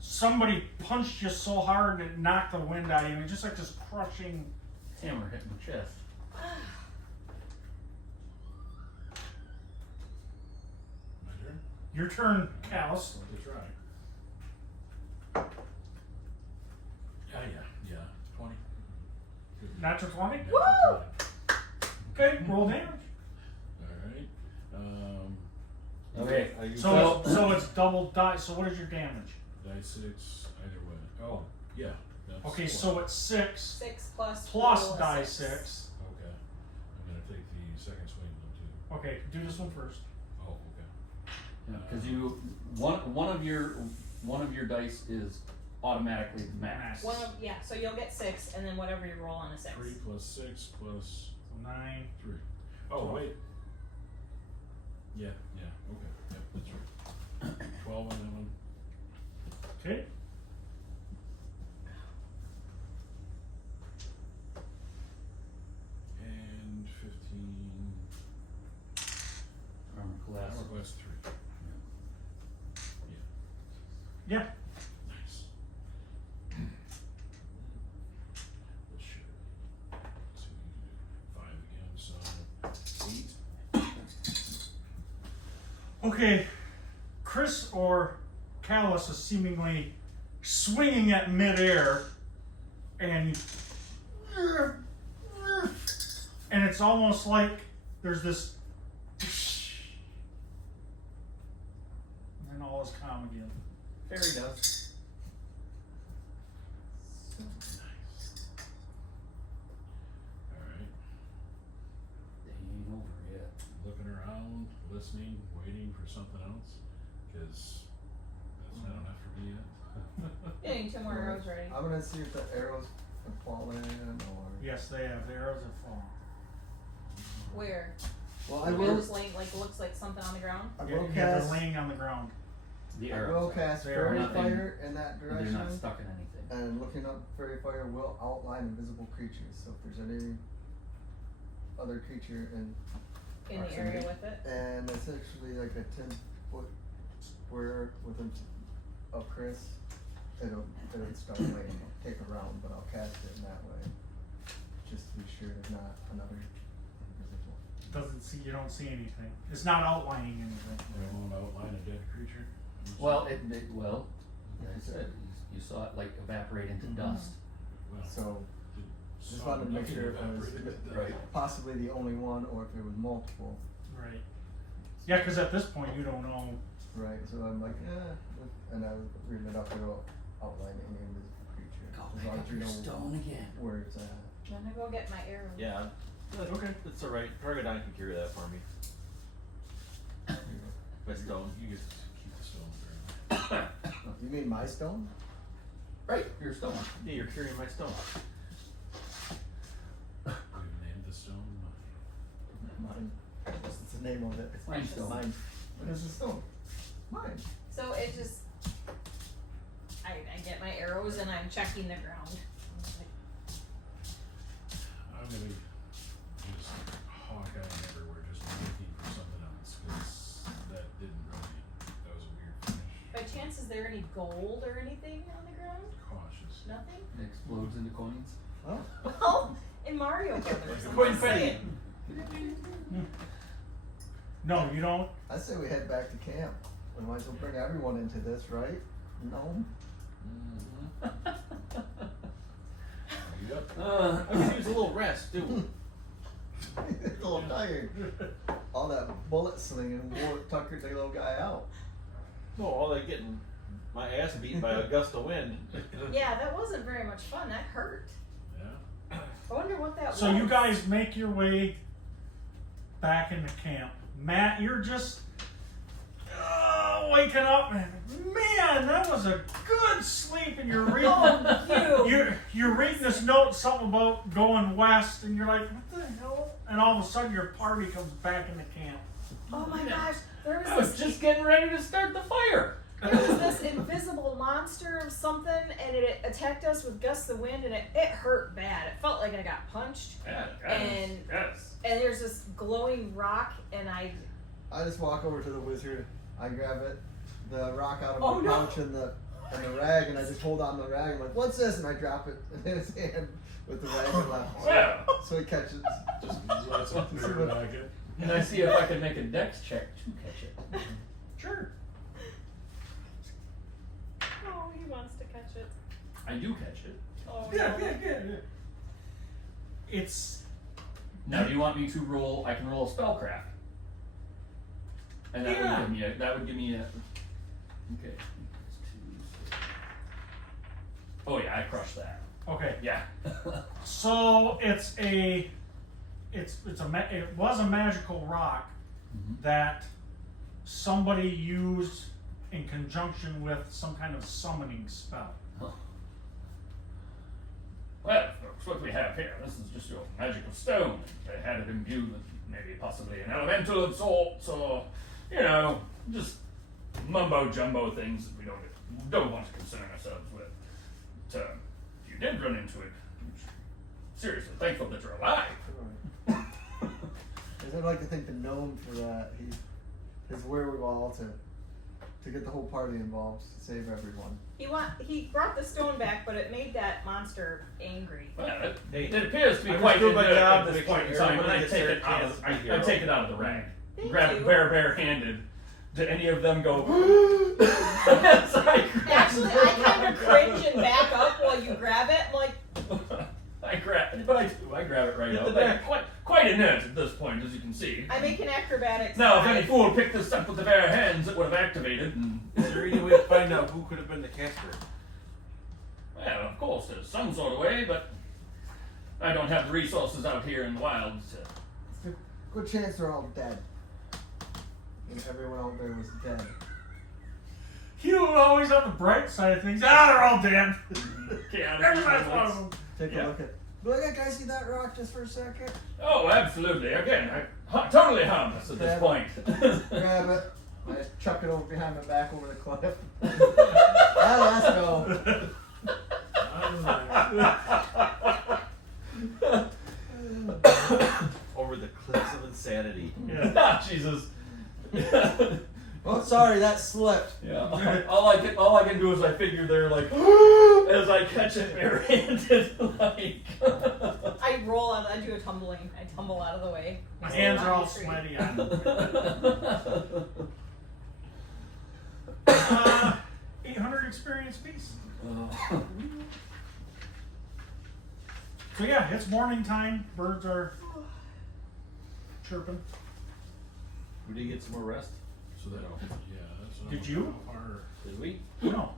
somebody punched you so hard that it knocked the wind out of you. It's just like this crushing. Hammer hit my chest. My turn? Your turn, Callus. Let me try. Yeah. 20. Natural 20. Natural Woo! 20. Okay, roll damage. Alright. Okay. I use So it's double die. So what is your damage? Die 6, either way. Oh, yeah. That's Okay, 4. so it's 6 6 plus plus roll a die 6. 6. Okay. I'm gonna take the second swing though too. Okay, do this one first. Oh, okay. Yeah, because you one of your dice is automatically max. One of, yeah, so you'll get 6, and then whatever you roll on a 6. 3 plus 6 plus So 9. 3. Oh, wait. Yeah, okay. Yep, that's right. 12 on that one. Okay. And 15. Armor class. Armor class 3. Yeah. Nice. Let's share. Let's see what you can do. Okay, Chris or Callus is seemingly swinging at midair, and it's almost like there's this, and then all is calm again. Fairy dust. Alright, They ain't over yet. looking around, listening, waiting for something else, cause that's not enough for me yet. Getting 2 more arrows ready. I'm gonna see if the arrows have fallen or. Yes, they have. The arrows have fallen. Where? Well, I They're will. just laying, like, looks like something on the ground. I Yeah, will yeah, they're cast. laying on the ground. The I will arrows. cast They are fairy nothing- fire in that They're direction. not stuck in anything. And looking up fairy fire will outline invisible creatures. So if there's any other creature in In the area with it. and it's actually like a 10-foot square within of Chris. It'll start like take a round, but I'll cast it in that way, just to be sure there's not another invisible. Doesn't see. You don't see anything. It's not outlining anything. I won't outline a dead creature. Well, well, like I said, you saw it like evaporate into dust. Well, So it just saw wanted to make nothing sure if it was evaporated. Right. possibly the only one or if there was multiple. Right. Yeah, because at this point you don't know. Right, so I'm like, and I was reading it up, it'll outline any invisible creature. Go as pick long up as you your know stone again. where it's at. I'm gonna go get my arrows. Yeah, Okay. it's alright. Targadon can carry that for me. My stone. You get to keep the stone apparently. You mean my stone? Right, your stone. Yeah, you're carrying my stone. We've named the stone Mine. What's the name of it? Mine stone. Mine. What is the stone? Mine. So it just, I get my arrows and I'm checking the ground. I'm gonna just hawk-eyeing everywhere, just looking for something else, cause that was a weird finish. By chance, is there any gold or anything on the ground? Cautious. Nothing? It explodes into coins. Oh. Well, in Mario Brothers. I'm Coin just penny. saying. No, you don't. I say we head back to camp. We might as well bring everyone into this, right? No? Yep. I could use a little rest too. It's a little tired. All that bullet slinging wore tuckered the little guy out. No, all that getting my ass beat by a gust of wind. Yeah, that wasn't very much fun. That hurt. Yeah. I wonder what that was. So you guys make your way back into camp. Matt, you're just waking up, and man, that was a good sleep. And you're reading, Oh, you. you're reading this note, something about going west, and you're like, what the hell? And all of a sudden, your party comes back into camp. Oh my gosh, there I was was this. just getting ready to start the fire. There was this invisible monster of something, and it attacked us with gusts of wind, and it hurt bad. It felt like I got punched. Yeah, And- yes. And there's this glowing rock, and I I just walk over to the wizard. I grab it, the rock out of Oh, my no. pouch and the rag, and I just hold on the rag. I'm like, "What's this?" And I drop it in his hand with the rag and left. Well, So he catches. Just lets it clear back in. And I see if I can make a dex check to catch it. Sure. oh, he wants to catch it. I do catch it. Oh Yeah, no. yeah. It's Now, do you want me to roll? I can roll a spellcraft, and that Yeah. would give me a. That would give me a. Okay. Oh yeah, I crushed that. okay. Yeah. So it was a magical rock that somebody used in conjunction with some kind of summoning spell. well, folks, what we have here, this is just your magical stone. They had it imbued with maybe possibly an elemental of sorts, or, you know, just mumbo jumbo things that we don't want to concern ourselves with. But, if you did run into it, seriously thankful that you're alive. I'd like to thank the gnome for that. His wherewithal to get the whole party involved, to save everyone. He brought the stone back, but it made that monster angry. Well, Hey, it appears to be I quite just do my inert job at to this make point sure in time, and I everybody take gets it their out chance of to be I hero. take it out of the rag. Thank Grab you. it bare handed, Do any of them go? As I grab Actually, I kind of cringe and back up while you grab it. I'm like, I grab it, but I do. I grab it right Get up. the back. Quite inert at this point, as you can see. I make an acrobatics. Now, if try. any fool picked this up with the bare hands, it would have activated. And Is there any way to find out who could have been the caster? well, of course, there's some sort of way, but I don't have the resources out here in the wilds. Good chance they're all dead. And everyone out there was dead. You always on the bright side of things. Ah, they're all dead. Chaotic Every last one moments. of them. Take Yeah. a look at. Look, can I see that rock just for a second? Oh, absolutely. Again, totally harmless at this Grab point. Grab it. I just chuck it over behind my back over the cliff. Ah, let's go. Over the cliffs of insanity. Yeah. Ah, Jesus. Oh, sorry, that slipped. Yeah. All I can do is I figure they're like as I catch it barehanded, like. I roll out. I do a tumbling. I tumble out of the way. My I hands stay are all behind the tree. sweaty. I'm 800 experience piece. So yeah, it's morning time. Birds are chirping. We did get some more rest. So that, yeah, that's what Did I'm- you? how far- Did we? No.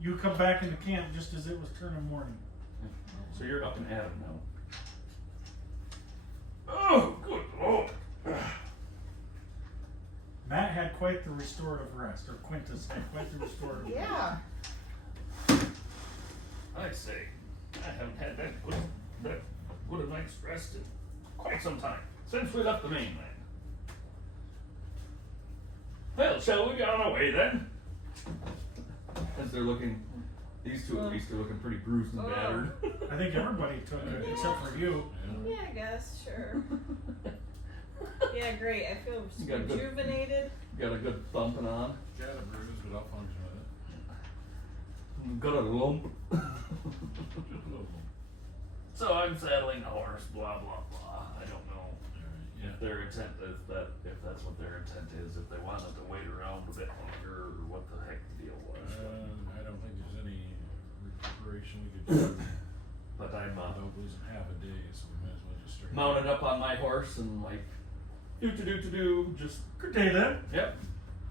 You come back into camp just as it was turning morning. So you're up and at 'em now. Oh, good lord. Matt had quite the restorative rest, or Quintus had quite the restorative rest. Yeah. I say, I haven't had that good a night's rest in quite some time, since we left the mainland. Well, shall we be on our way then? As they're looking, these two at least are looking pretty bruised and battered. I think everybody took it except for you. Yeah. Yeah, I guess. Sure. Yeah, great. I feel You got good- rejuvenated. Got a good thumping on. Got a bruise, but I'll function with it. Got a lump. Just a little one. So I'm saddling the horse, blah blah blah. I don't know Alright, yeah. if their intent if that's what their intent is, if they wanted to wait around a bit longer or what the heck the deal was. I don't think there's any recuperation we could do But I'm without losing half a day, so we might as well just start. mounted up on my horse and like do just Good day then. yep.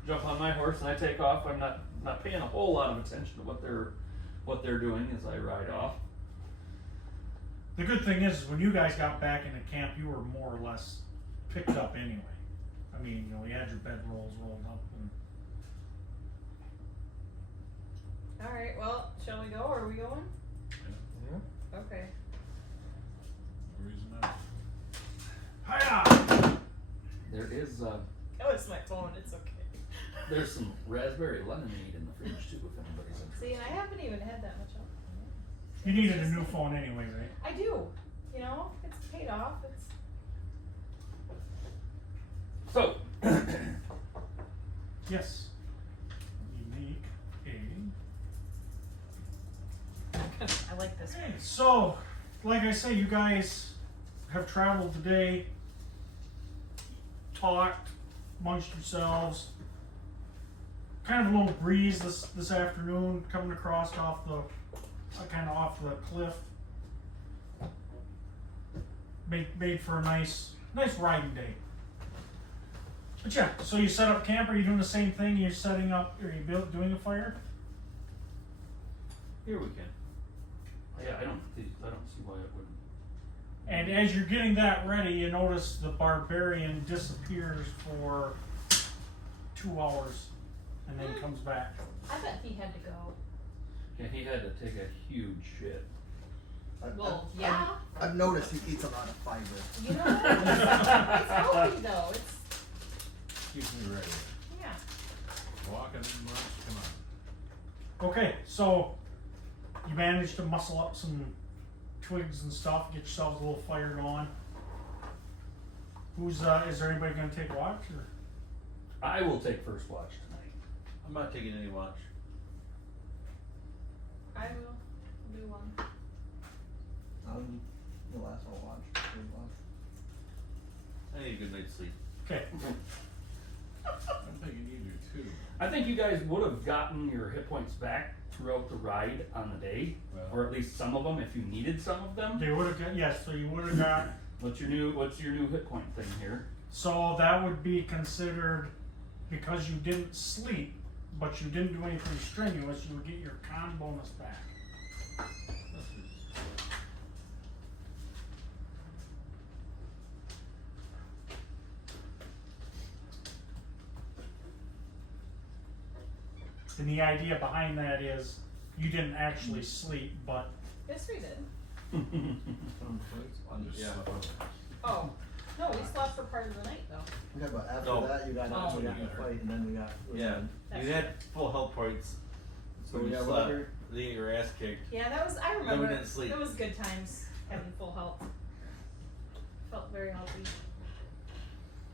Jump on my horse and I take off. I'm not paying a whole lot of attention to what they're doing as I ride off. The good thing is when you guys got back into camp, you were more or less picked up anyway. I mean, you had your bedrolls rolled up and All right. Well, shall we go? Or are we going? Yeah. Okay. No reason not. hiya! There is Oh, it's my phone. It's okay. there's some raspberry lemonade in the fridge too if anybody's interested. See, and I haven't even had that much of it. You needed a new phone anyway, right? I do. You know, it's paid off. It's So Yes. You make a. I like this. Okay, so, like I say, you guys have traveled today, talked amongst yourselves. Kind of a little breeze this afternoon coming across off the kind of off the cliff. Made for a nice riding day. But yeah, so you set up camp. Are you doing the same thing? You're setting up. Are you doing a fire? Here we can. yeah, I don't see why it wouldn't. And as you're getting that ready, you notice the barbarian disappears for 2 hours and then comes back. I bet he had to go. Yeah, he had to take a huge shit. Well, yeah. I've noticed he eats a lot of fiber. You know, it's healthy though. It's Keeps me ready. yeah. Walking in months, come on. Okay, so you managed to muscle up some twigs and stuff, get yourselves a little fire going. Is there anybody gonna take watch or? I will take first watch tonight. I'm not taking any watch. I will do one. The last one watch. I need a good night's sleep. Okay. I think you guys would have gotten your hit points back throughout the ride on the day, Well, or at least some of them if you needed some of them. They would have got, yes, so you would have got, What's your new hit point thing here? so that would be considered, because you didn't sleep, but you didn't do anything strenuous, you would get your con bonus back. And the idea behind that is, you didn't actually sleep, but Yes, we did. just Yeah. stuff out. Oh, no, we slept for part of the night though. Yeah, but after No. that, you got Oh. we got in the fight, and then we got. Yeah, That's you had full health points. So when you yeah, slept. whatever. Then you get your ass kicked. Yeah, that was, I Then remember. we didn't sleep. It was good times having full health. Felt very healthy.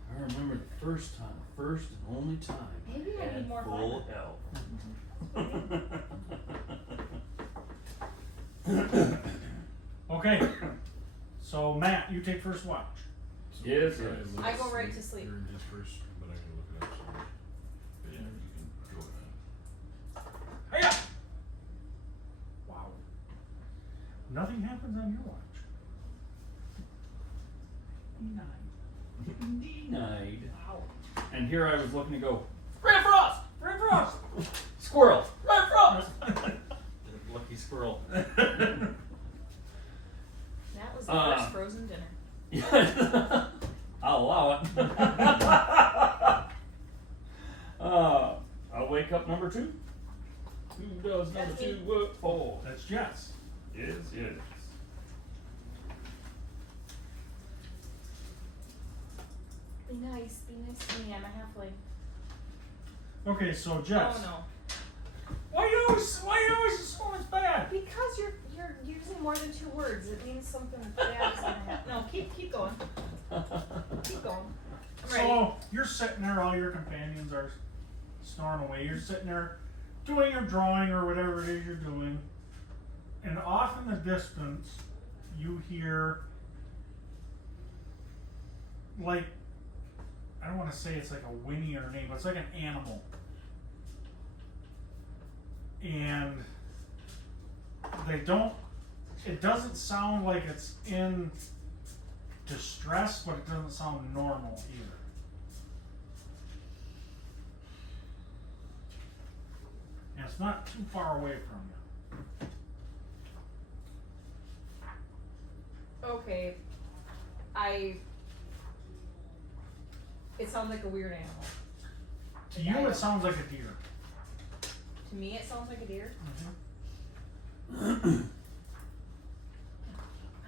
I remember the first and only time. Maybe I had need more full fun. health. okay. So Matt, you take first watch. So Yes, try yes. and look I at go right sleep to sleep. during his first, but I can look it up, so. But yeah, you can go ahead. Hiya! Wow. Nothing happens on your watch. E9. Denied. Wow. And here I was looking to go, Red Frost! Red Frost! Squirrel! Red Frost! Lucky squirrel. That was the first frozen dinner. I'll allow it. I'll wake up number 2. Who does number That's me. 2 work for? That's Jess. Yes, yes. Be nice to me. I'm a halfling. Okay, so Jess. Oh no. Why you always so much bad? Because you're using more than 2 words. It means something bad is gonna happen. No, keep going. Keep going. I'm ready. So you're sitting there, all your companions are snoring away. You're sitting there doing your drawing or whatever it is you're doing, and off in the distance, you hear like, I don't want to say it's like a whinny or a name, but it's like an animal. And it doesn't sound like it's in distress, but it doesn't sound normal either. And it's not too far away from you. Okay. It sounds like a weird animal. To you, it sounds like a deer. To me, it sounds like a deer. Mm-hmm. Am I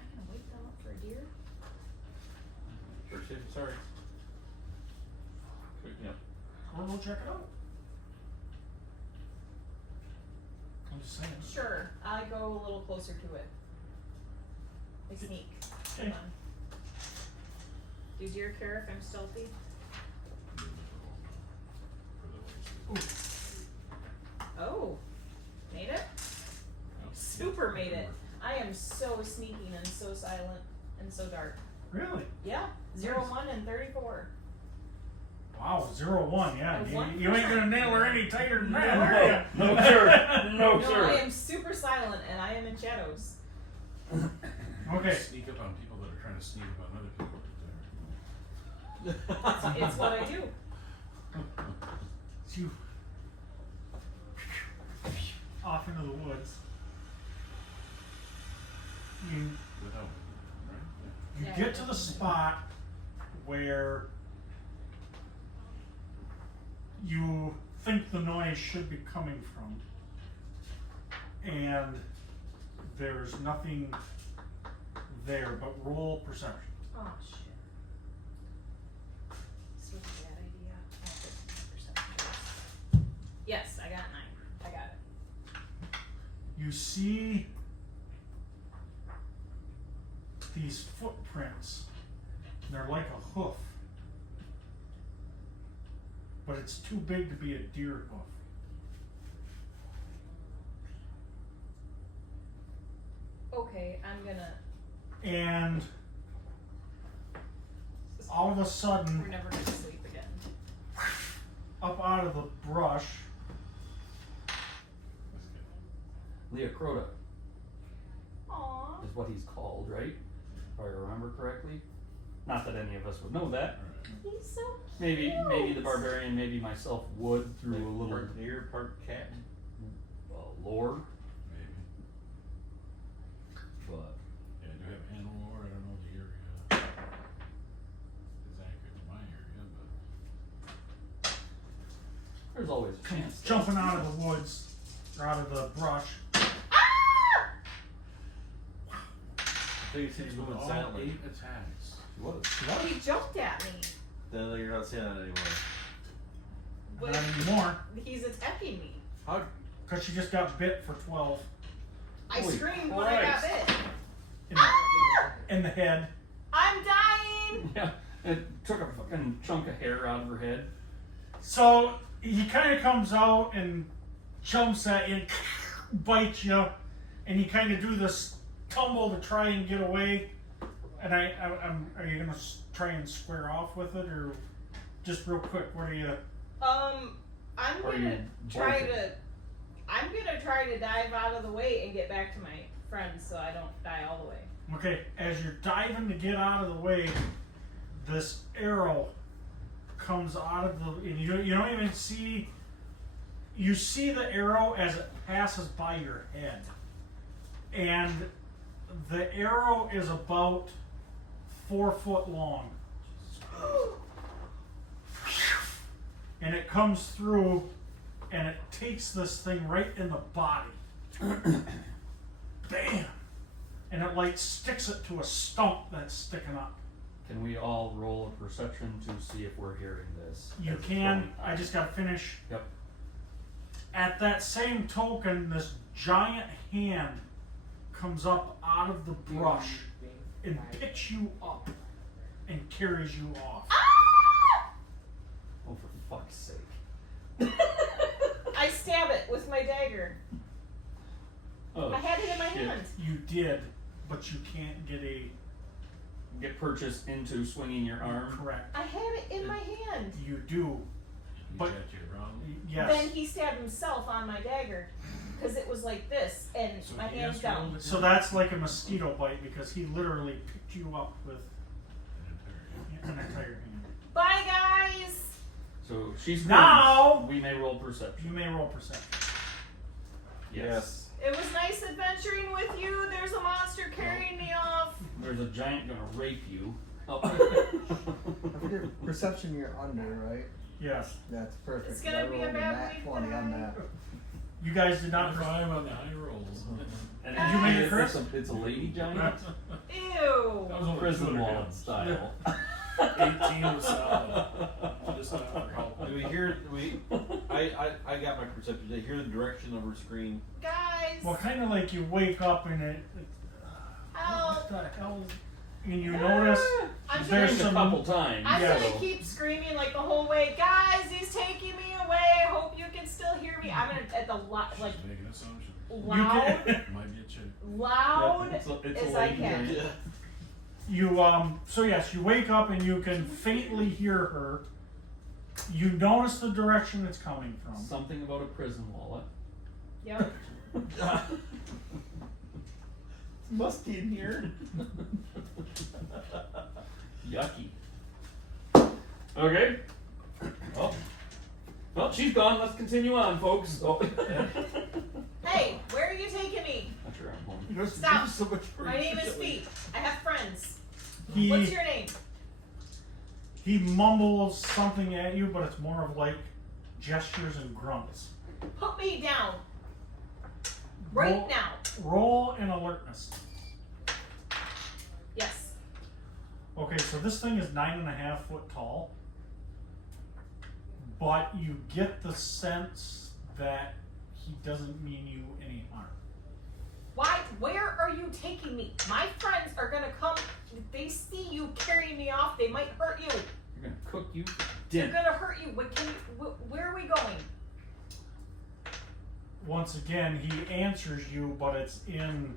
gonna wake them up for a deer? First hit, sorry. Quick, yep. Or we'll check it out. I'm just saying. Sure. I go a little closer to it. I sneak. Okay. Come on. Do deer care if I'm stealthy? Oh, made it? Super made it. I am so sneaking and so silent and so dark. Really? Yeah, 0, 1, and 34. Wow, 0-1, yeah. A You ain't gonna nail her any tighter than that, No, are ya? no, sir. No, No, sir. I am super silent and I am in shadows. Okay. Sneak up on people that are trying to sneak up on other people It's what I do. So you off into the woods. You without, right? you Yeah. get to the spot where you think the noise should be coming from, and there's nothing there, but roll perception. Oh shit. This was a bad idea. I have to perception. Yes, I got 9. I got it. You see these footprints. They're like a hoof, but it's too big to be a deer hoof. Okay, I'm gonna. And all of a sudden, We're never gonna sleep again. up out out of the brush. Leocrota Aww. is what he's called, right? If I remember correctly. Not that any of us would know that. He's so Maybe the cute. barbarian, maybe myself would through a little Part deer, part cat. lore, Maybe. but Yeah, I do have animal lore, I don't know the area. Is accurate to my area, but. there's always a chance. Jumping out of the woods, or out of the brush. So you see he's moving All silently. 8 attacks. What? He jumped at me. Then you're not seeing that anymore. But Not anymore, he's attacking me. How? because she just got bit for 12 I Holy screamed when I got Christ. bit. in the, Ah! in the head. I'm dying. Yeah, it took a fucking chunk of hair out of her head. So he kind of comes out and jumps at you, and bites you, and you kind of do this tumble to try and get away. And I'm are you gonna try and square off with it, or just real quick? What are you? I'm Or gonna you try bolt it. to. I'm gonna try to dive out of the way and get back to my friends, so I don't die all the way. Okay, as you're diving to get out of the way, this arrow comes out of the, and you don't even see. You see the arrow as it passes by your head, and the arrow is about 4 foot long, and it comes through, and it takes this thing right in the body. Bam! And it like sticks it to a stump that's sticking up. Can we all roll a perception to see if we're hearing this? You as it's can. going I on? just gotta finish. Yep. At that same token, this giant hand comes up out of the brush and picks you up and carries you off. Oh, for fuck's sake. I stab it with my dagger. Oh, I had it in my shit. hand. You did, but you can't get a Get purchased into swinging your arm. correct. I had it in my hand. You do, You But- got you wrong. yes. Then he stabbed himself on my dagger because it was like this, and So my he hand's has rolled down. it So that's like a mosquito bite because he literally picked you up with an entire- an entire hand. Bye, guys. So she's Now- we may roll perception. You may roll perception. Yes. It was nice adventuring with you. There's a monster carrying me off. There's a giant gonna rape you. Oh. I forget, perception you're under, right? Yes. That's perfect. It's gonna I be a rolled bad nat week 20 on tonight. that. You guys did not. High 5 on the high rolls. And Did you make it, Chris? It's a lady giant. Ew. That was only Prison 200 wall pounds. style. 18 was solid. Just not help. Do we hear? I got my perception. Do you hear the direction of her scream? Guys. Well, kind of like you wake up and it. Help. What the hell? And you notice I'm there's gonna, a some. couple times. I'm Yeah. gonna keep screaming like the whole way. Guys, he's taking me away. I hope you can still hear me. I'm gonna at the like She's making assumptions. loud, Might be a chick. loud It's a as I lady can. giant. So yes, you wake up and you can faintly hear her. You notice the direction it's coming from. Something about a prison wallet. Yep. Musty in here. Yucky. Okay. Well, she's gone. Let's continue on, folks. Oh. Hey, where are you taking me? Not sure I'm home. You know, Stop. so much for My name is Feet. I have friends. He What's your name? he mumbles something at you, but it's more of like gestures and grunts. Put me down. Right Roll- now. Roll an alertness. Yes. Okay, so this thing is 9.5 foot tall, but you get the sense that he doesn't mean you any harm. Why? Where are you taking me? My friends are gonna come. If they see you carrying me off, they might hurt you. You're gonna cook you for They're dinner. gonna hurt you. What can you? Where are we going? Once again, he answers you, but it's in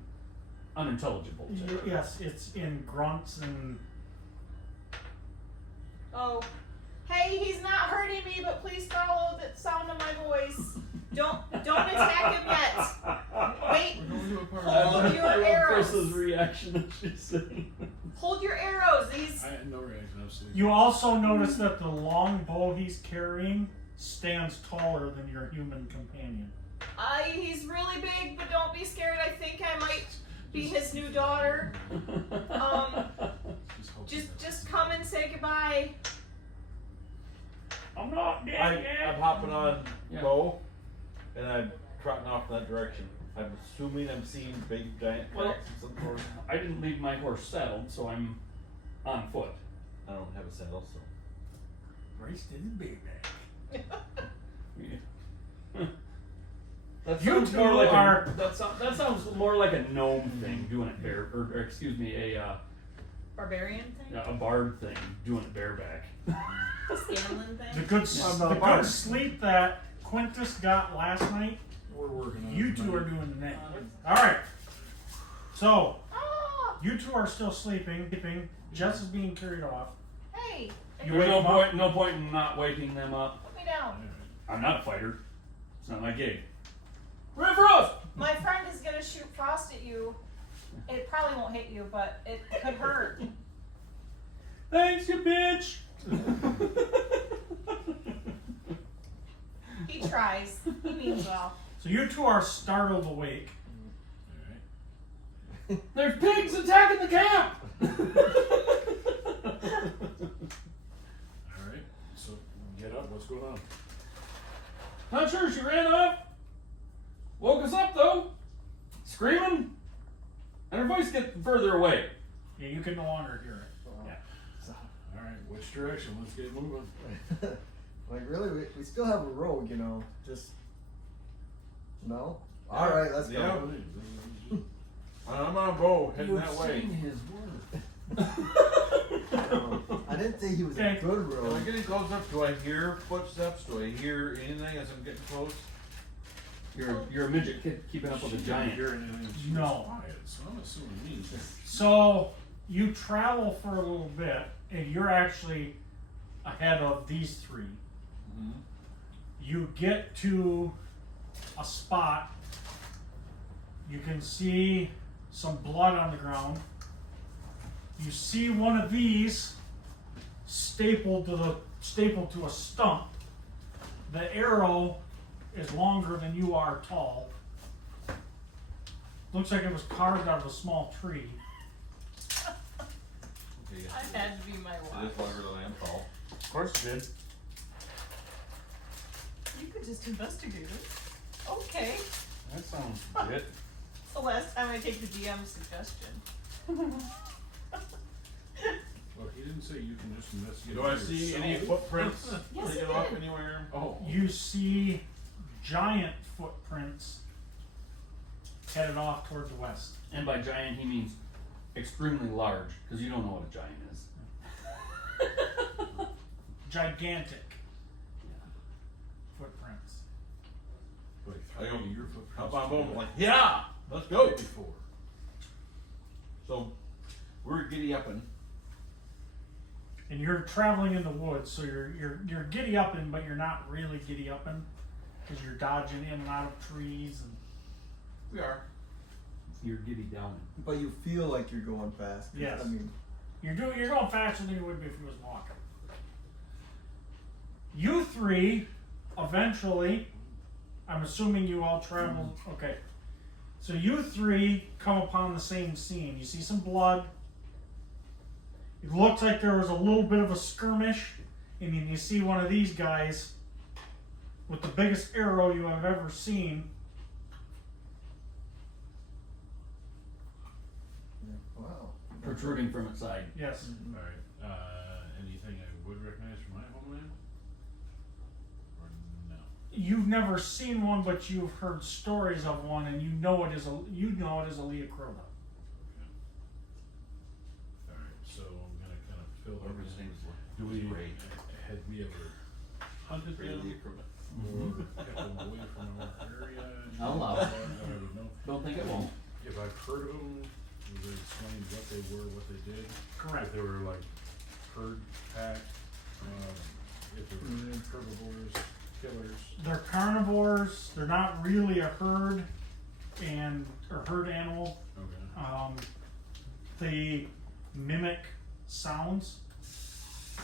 Unintelligible. to her. yes, it's in grunts and Oh, hey, he's not hurting me, but please follow that reaction that she's saying. Hold your arrows. These. I had no reaction, I was sleeping. You also notice that the long bow he's carrying stands taller than your human companion. He's really big, but don't be scared. I think I might be his new daughter. Just come and say goodbye. I'm not dead yet. I'm hopping on Yeah. Bo, and I'm trotting off in that direction. I'm assuming I'm seeing big giant Well- tracks of some sort. I didn't leave my horse saddled, so I'm on foot. I don't have a saddle, so. Bryce did his big bag. That You sounds two more like are- that sounds more like a gnome thing doing it bare, or excuse me, Barbarian thing? a bard thing doing it bareback. Scanlan thing? The good, I'm not the a bard. good sleep that Quintus got last night, We're working on it. you two tonight. are doing tonight. Alright. So, Ah! you two are still sleeping. Jess is being carried off. Hey! You There's wake no him up. point, no point in not waking them up. Put me down. Alright. I'm not a fighter. It's not my gig. Red Frost! My friend is gonna shoot frost at you. It probably won't hit you, but it could hurt. Thanks, you bitch! He tries. He means well. So you two are startled awake. Alright. There's pigs attacking the camp! Alright, so get up, what's going on? Not sure she ran off. Woke us up though. Screaming. And her voice get further away. Yeah, you can no longer hear it. Alright, which direction? Let's get moving. Like, really, we still have a road, you know, just, no? Alright, let's Yeah. go. I'm on Bo, heading that way. his word. I didn't say he was Okay. a good Am I road. getting close enough? Do I hear footsteps? Do I hear anything as I'm getting close? You're a midget kid keeping up with a giant. Hear anything? She No. was quiet, so I'm assuming me. So you travel for a little bit, and you're actually ahead of these three. Mm-hmm. You get to a spot. You can see some blood on the ground. You see one of these stapled to a stump. The arrow is longer than you are tall. Looks like it was carved out of a small tree. Okay, I had to be my it wife. is longer than I am tall. Of course you did. You could just investigate it. Okay. That sounds good. It's the last time I take the DM's suggestion. Well, he didn't say you can just investigate. Do I see any yourself. footprints Yes, taken he off did. anywhere? Oh. You see giant footprints headed off toward the west. And by giant he means extremely large, because you don't know what a giant is. Gigantic footprints. Like I three go, of your footprints. Up on Bo, I'm together. like, yeah, let's go. Maybe four. So, we're giddy upping. And you're traveling in the woods, so you're giddy upping, but you're not really giddy upping because you're dodging in and out of trees and We are. You're giddy down. But you feel like you're going fast. Yes. I mean, you're going faster than you would be if you was walking. You three, eventually, I'm assuming you all traveled. Okay, so you three come upon the same scene. You see some blood. It looks like there was a little bit of a skirmish, and then you see one of these guys with the biggest arrow you have ever seen. wow. Protruding from its side. Yes. Alright, anything I would recognize from my homeland? Or no? You've never seen one, but you've heard stories of one, and you know it is a Leocroda. Alright, so I'm gonna kind of fill Whatever his everything. name is. Do we, Ray. had we ever hunted Ray them? the equipment. Or kept them away from our area? I'll allow it. I would know. Don't think it won't. If I've heard of them, will they explain what they were, what they did? Correct. If they were like herd pack, if they were herbivores, killers. They're carnivores. They're not really a herd or herd animal. Okay. they mimic sounds.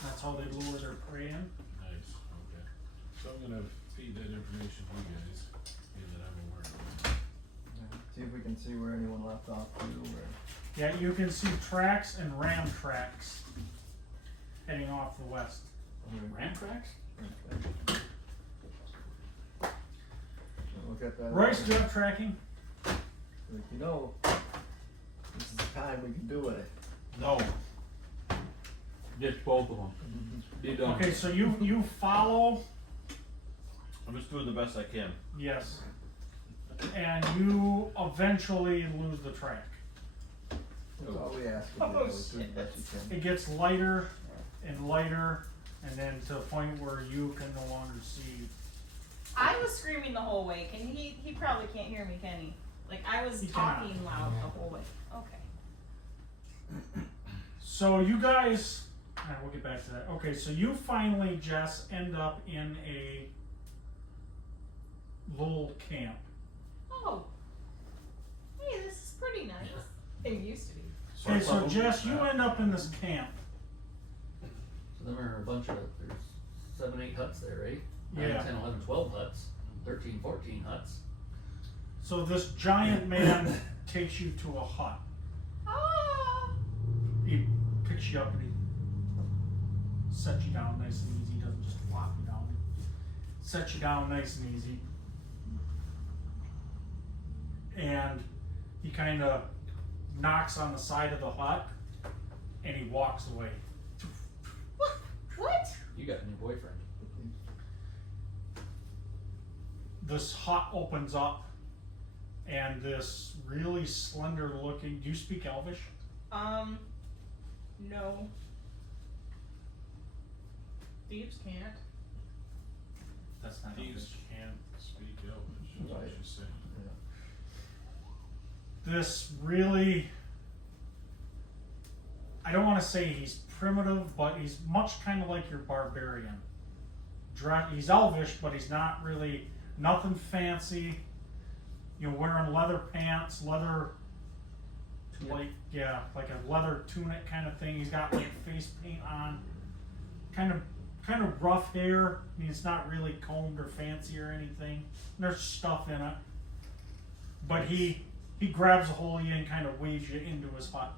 That's how they lure their prey in. Nice, okay. So I'm gonna feed that information to you guys, and that I'm aware of it. See if we can see where anyone left off too, or. Yeah, you can see tracks and ram tracks heading off the west. Ram tracks? Look at that. Royce, do you have tracking? Like, this is the time we can do it. No, Ditch both of them. Be done. Okay, so you follow, I'm just doing the best I can. yes, and you eventually lose the track. That's all we ask of you, is do the best you can. It gets lighter and lighter, and then to the point where you can no longer see. I was screaming the whole way. Can he probably can't hear me, can he? Like I was He cannot. talking loud the whole way. Okay. So you guys, we'll get back to that. Okay, so you finally, Jess, end up in a little camp. Oh. Hey, this is pretty nice. It used to be. Okay, so Jess, you end up in this camp. So there are a bunch of, there's 7, 8 huts there, right? Yeah. 9, 10, 11, 12 huts, 13, 14 huts. So this giant man takes you to a hut. Ah. He picks you up and he sets you down nice and easy. He doesn't just flop you down. He sets you down nice and easy. And he kind of knocks on the side of the hut and he walks away. What? You got a new boyfriend. This hut opens up and this really slender looking, do you speak Elvish? No. Thieves can't. That's not Thieves Elvish. can't speak Elvish, is what Right. she's saying. This really, I don't want to say he's primitive, but he's much kind of like your barbarian. He's Elvish, but he's not really, nothing fancy. You know, wearing leather pants, leather, like a leather tunic kind of thing. He's got like face paint on, kind of rough hair. I mean, it's not really combed or fancy or anything. There's stuff in it, but he grabs a hold of you and kind of waves you into his hut.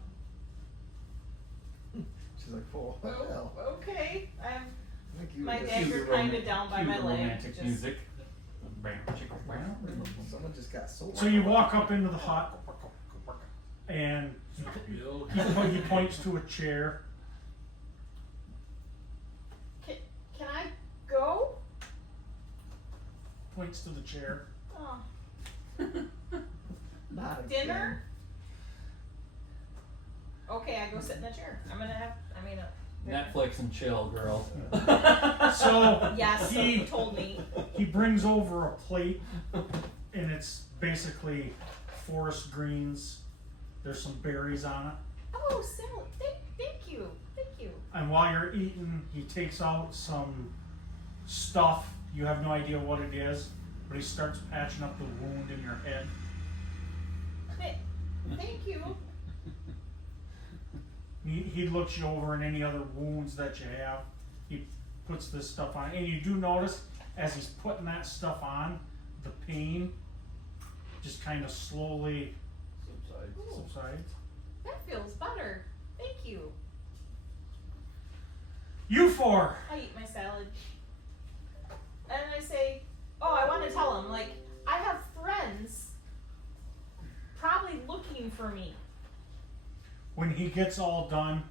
She's like, oh, hell. Okay. I think you My were dad- just, Dagger kinda down by Cue my the leg, romantic just- music. someone just got so. So you walk up into the hut, and Bill, he points to a chair. Can I go? Points to the chair. Oh. Not Dinner? Okay, I go sit in the chair. Netflix and chill, girl. So Yes, so he you told me. he brings over a plate, and it's basically forest greens. There's some berries on it. Oh, Sally, thank you. Thank you. And while you're eating, he takes out some stuff. You have no idea what it is, but he starts patching up the wound in your head. Thank you. He looks you over and any other wounds that you have. He puts this stuff on. And you do notice, as he's putting that stuff on, the pain just kind of slowly subsides. That feels better. Thank you. You four! I eat my salad. And I say, oh, I want to tell him, like, I have friends probably looking for me. When he gets all done,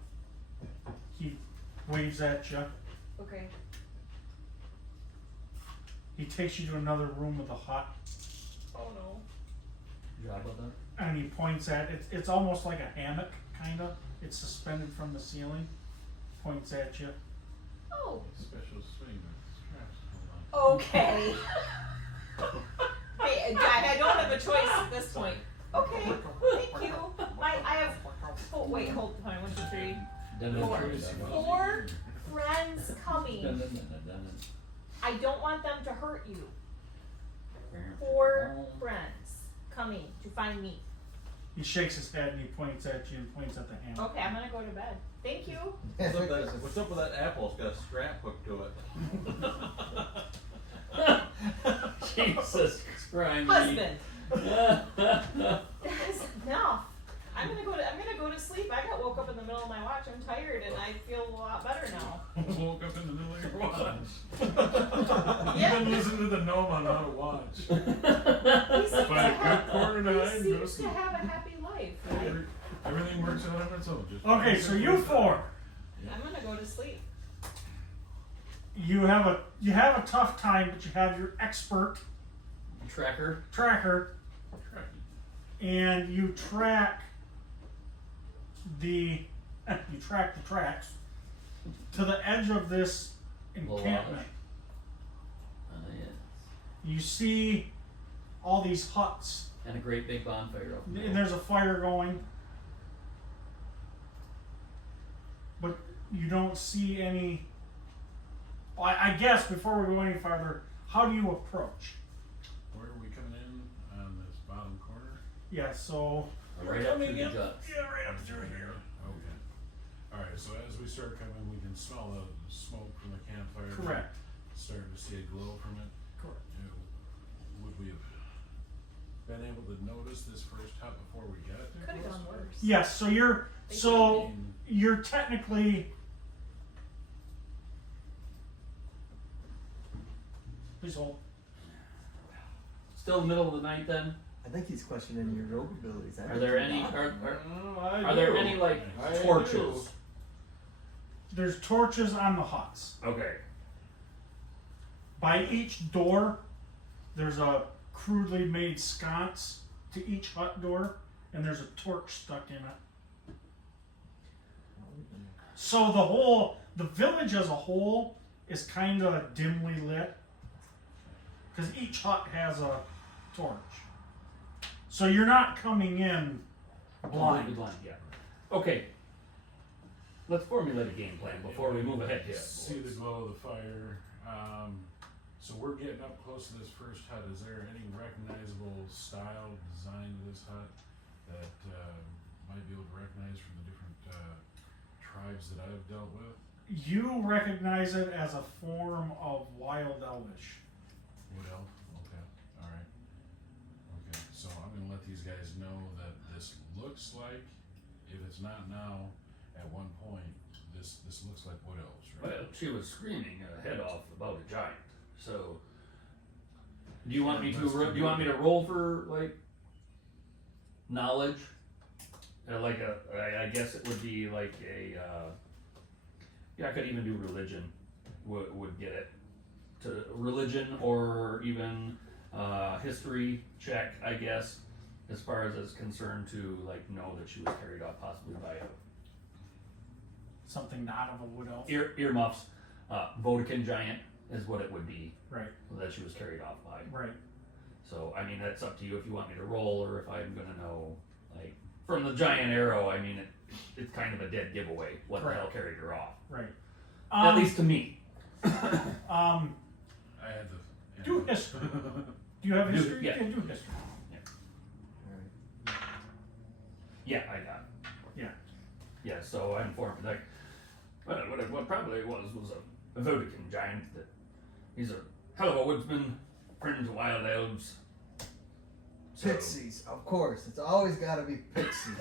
he waves at you. Okay. He takes you to another room of the hut, Oh no. Jabba done. and he points at it. It's almost like a hammock, kind of. It's suspended from the ceiling. Points at you. Oh. special swing straps, hold on. Okay. Hey, I don't have a choice at this point. Okay, thank you. I have. Oh wait, hold on. 1, 2, 3, Dun, dun, 4. dun, dun, 4 friends dun, coming. dun, dun, dun, dun. I don't want them to hurt you. 4 friends coming to find me. He shakes his head and he points at you and points at the hammer. Okay, I'm gonna go to bed. Thank you. What's up with that apple? It's got a strap hooked to it. Jesus Christ. Husband. That is enough. I'm gonna go to sleep. I got woke up in the middle of my watch. I'm tired and I feel a lot better now. Woke up in the middle of your watch. Yeah. You've been listening to the gnome on how to watch. He seems to But good have, quarter to he nine, go seems to sleep. have a happy life. Everything works out on its own. Just Okay, so you four, I'm gonna go to sleep. you have a tough time, but you have your expert Tracker. tracker, and you track the tracks to the edge of this encampment. Yeah. You see all these huts, And a great big bonfire up there. and there's a fire going, but you don't see any. Well, I guess before we go any farther, how do you approach? Where are we coming in on this bottom corner? Yeah, so Right up through the guts. Yeah, right up through here. Okay. Alright, so as we start coming, we can smell the smoke from the campfire. Correct. Starting to see a glow from it. Correct. Would we have been able to notice this first hut before we got there? Could have gone worse. Yes, so you're technically. Please hold. Still the middle of the night then? I think he's questioning your rogue abilities. Are there any are I there do. any like I torches? do. There's torches on the huts. Okay. By each door, there's a crudely made sconce to each hut door, and there's a torch stuck in it. So the village as a whole is kind of dimly lit, because each hut has a torch. So you're not coming in blind. Blind, yeah. Okay. Let's formulate a game plan before we move ahead here. See the glow of the fire. So we're getting up close to this first hut. Is there any recognizable style, design to this hut that might be able to recognize from the different tribes that I've dealt with? You recognize it as a form of wild elvish. Wood elf? Okay, alright. Okay, so I'm gonna let these guys know that this looks like, if it's not now, at one point, this looks like wood elves, right? Well, she was screaming her head off about a giant. So, Do you want me to roll for like knowledge? I guess it would be like a yeah, I could even do religion would get it to religion, or even history check, I guess, as far as it's concerned, to like know that she was carried off possibly by a Something not of a wood elf. earmuffs. Vodkin giant is what it would be Right, that she was carried off by. right. So, I mean, that's up to you if you want me to roll, or if I'm gonna know, like, from the giant arrow, I mean, it's kind of a dead giveaway what the hell carried her off. Right. At least to me. I had the. Do history. Do you have history? yeah. Do history. Alright. Yeah, I got it. Yeah. Yeah, so I'm informed, like, what probably was a Vodkin giant. That he's a hell of a woodsman, friend to wild elves. So, Pixies, of course. It's always got to be pixies.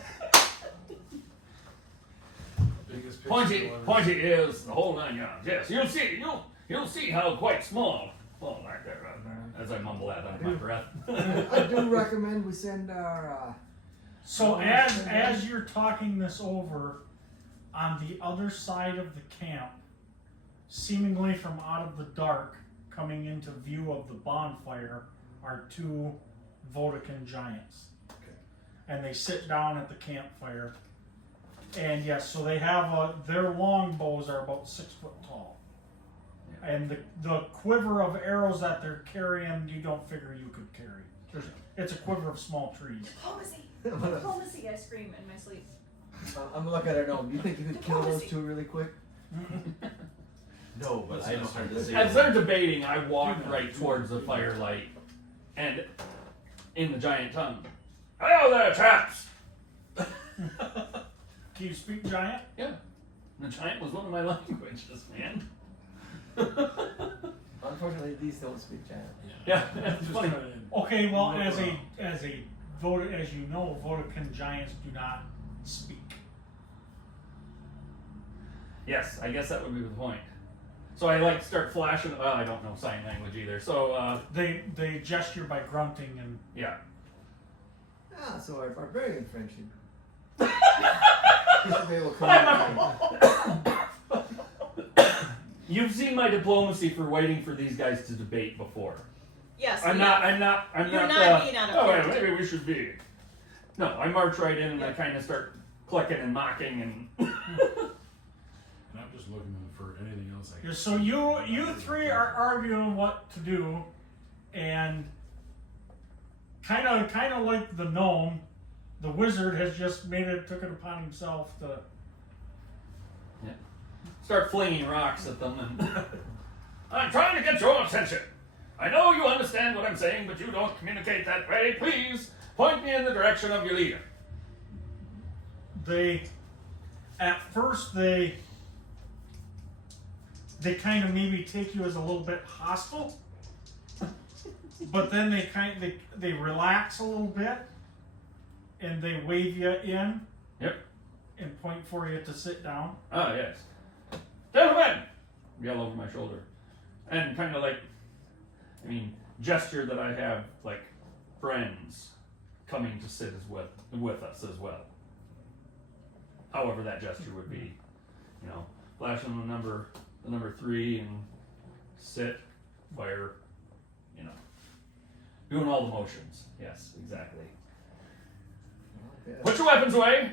Biggest picture pointy ears, the whole 9 yards. Yes, you'll see how quite small. Oh, right there, as I mumble that under my breath. I do recommend we send our. So as you're talking this over, on the other side of the camp, seemingly from out of the dark, coming into view of the bonfire, are two Vodkin giants. Okay. And they sit down at the campfire. And yes, so they have their long bows are about 6 foot tall. Yeah. And the quiver of arrows that they're carrying, you don't figure you could carry. It's a quiver of small trees. Diplomacy! Diplomacy, I scream in my sleep. I'm looking at her gnome. You think you could kill those two really quick? No, but I know how to say As they're debating, I walk right towards the firelight, and in the giant tongue, Hello there, chaps. Can you speak giant? Yeah. The giant was one of my languages, man. Unfortunately, these don't speak giant. Yeah, it's Just funny. trying to- Okay, well, Look as around. as you know, Vodafone giants do not speak. Yes, I guess that would be the point. So I like start flashing. Well, I don't know sign language either. So They gesture by grunting and yeah. Ah, so our barbarian friendship. You should be able to communicate. You've seen my diplomacy for waiting for these guys to debate before. Yes. I'm we not. have. I'm not. I'm You're not. not being out of oh, wait, character. maybe we should be. No, I march right in and I kind of start clucking and mocking and. And I'm just looking for anything else I can. so you three are arguing what to do, and kind of like the gnome, the wizard has just took it upon himself to. Start flinging rocks at them and. I'm trying to get your attention. I know you understand what I'm saying, but you don't communicate that way. Please point me in the direction of your leader. At first they kind of maybe take you as a little bit hostile, but then they relax a little bit, and they wave you in. Yep. And point for you to sit down. Ah, yes. Gentlemen! Yell over my shoulder. And kind of like, gesture that I have, like, friends coming to sit with us as well. However that gesture would be. Flashing the number 3 and sit, fire, doing all the motions. Yes, exactly. Yeah. Put your weapons away!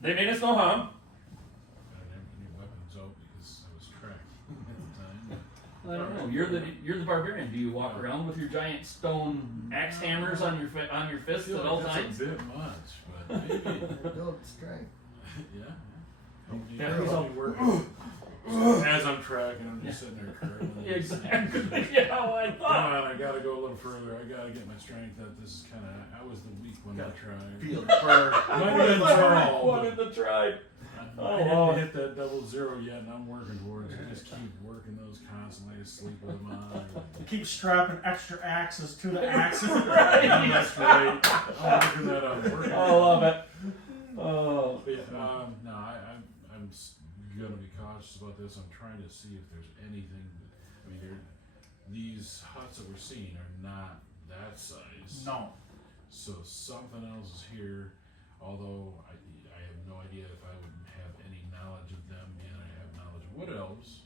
They mean us no harm. I didn't have any weapons out because I was tracking at the time. I don't know. You're the barbarian. Do you walk around with your giant stone axe hammers on your fists I feel at all like times? that's a bit much, but maybe. Build strength. Yeah. Yeah, he's Help me work it. As I'm tracking, I'm just sitting there curling. Exactly. Yeah, I Come thought. on, I gotta go a little further. I gotta get my strength up. This is kind of. I was the weak one I tried. Feel the fire. Might have been tall, One but in the tribe. I didn't hit that 00 yet, and I'm working towards it. Just keep working those constantly. Sleep with them on. Keep strapping extra axes to the axes. Right. That's right. I'm working that up. Working I love it. Oh. But yeah, no, I'm gonna be cautious about this. I'm trying to see if there's anything. These huts that we're seeing are not that size. No. So something else is here. Although I have no idea if I would have any knowledge of them, and I have knowledge of wood elves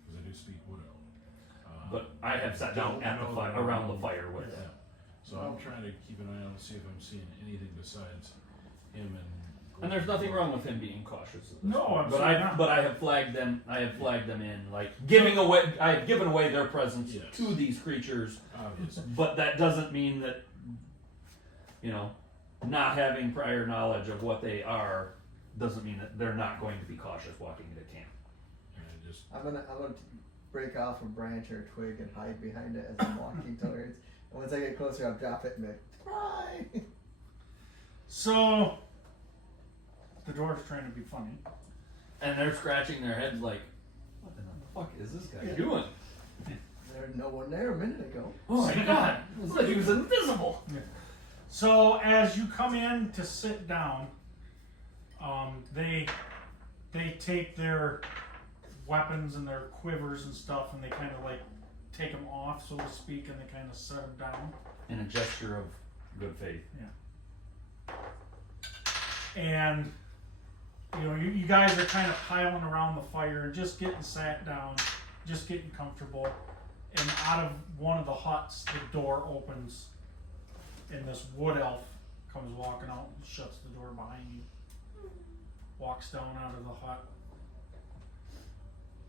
because I do speak wood elf. But I have sat down at the fire, around the fire with Yeah. them. So I'm trying to keep an eye out and see if I'm seeing anything besides him and. And there's nothing wrong with him being cautious. At this No, point. absolutely not. But I have flagged them. I have flagged them in, like giving away. I have given away their presence Yes. to these creatures. Obviously. But that doesn't mean that, not having prior knowledge of what they are doesn't mean that they're not going to be cautious walking into camp. And I just. I'm gonna break off a branch or a twig and hide behind it as I'm walking towards. And once I get closer, I'll drop it and be like, "Surprise!" So the dwarf's trying to be funny. And they're scratching their heads like, what the fuck is this guy doing? There's no one there a minute ago. Oh my god, it was like he was invisible. So as you come in to sit down, they take their weapons and their quivers and stuff, and they kind of like take them off, so to speak, and they kind of set them down. In a gesture of good faith. And you guys are kind of piling around the fire and just getting sat down, just getting comfortable. And out of one of the huts, the door opens, and this wood elf comes walking out and shuts the door behind you. Walks down out of the hut,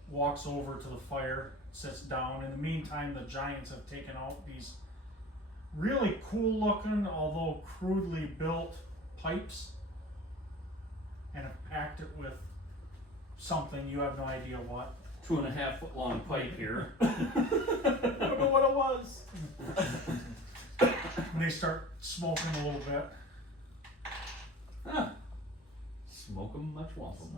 walks over to the fire, sits down. In the meantime, the giants have taken out these really cool looking, although crudely built pipes, and have packed it with something, you have no idea what. 2.5 foot long pipe here. I don't know what it was. And they start smoking a little bit. Ah, Smoke 'em much, womp 'em.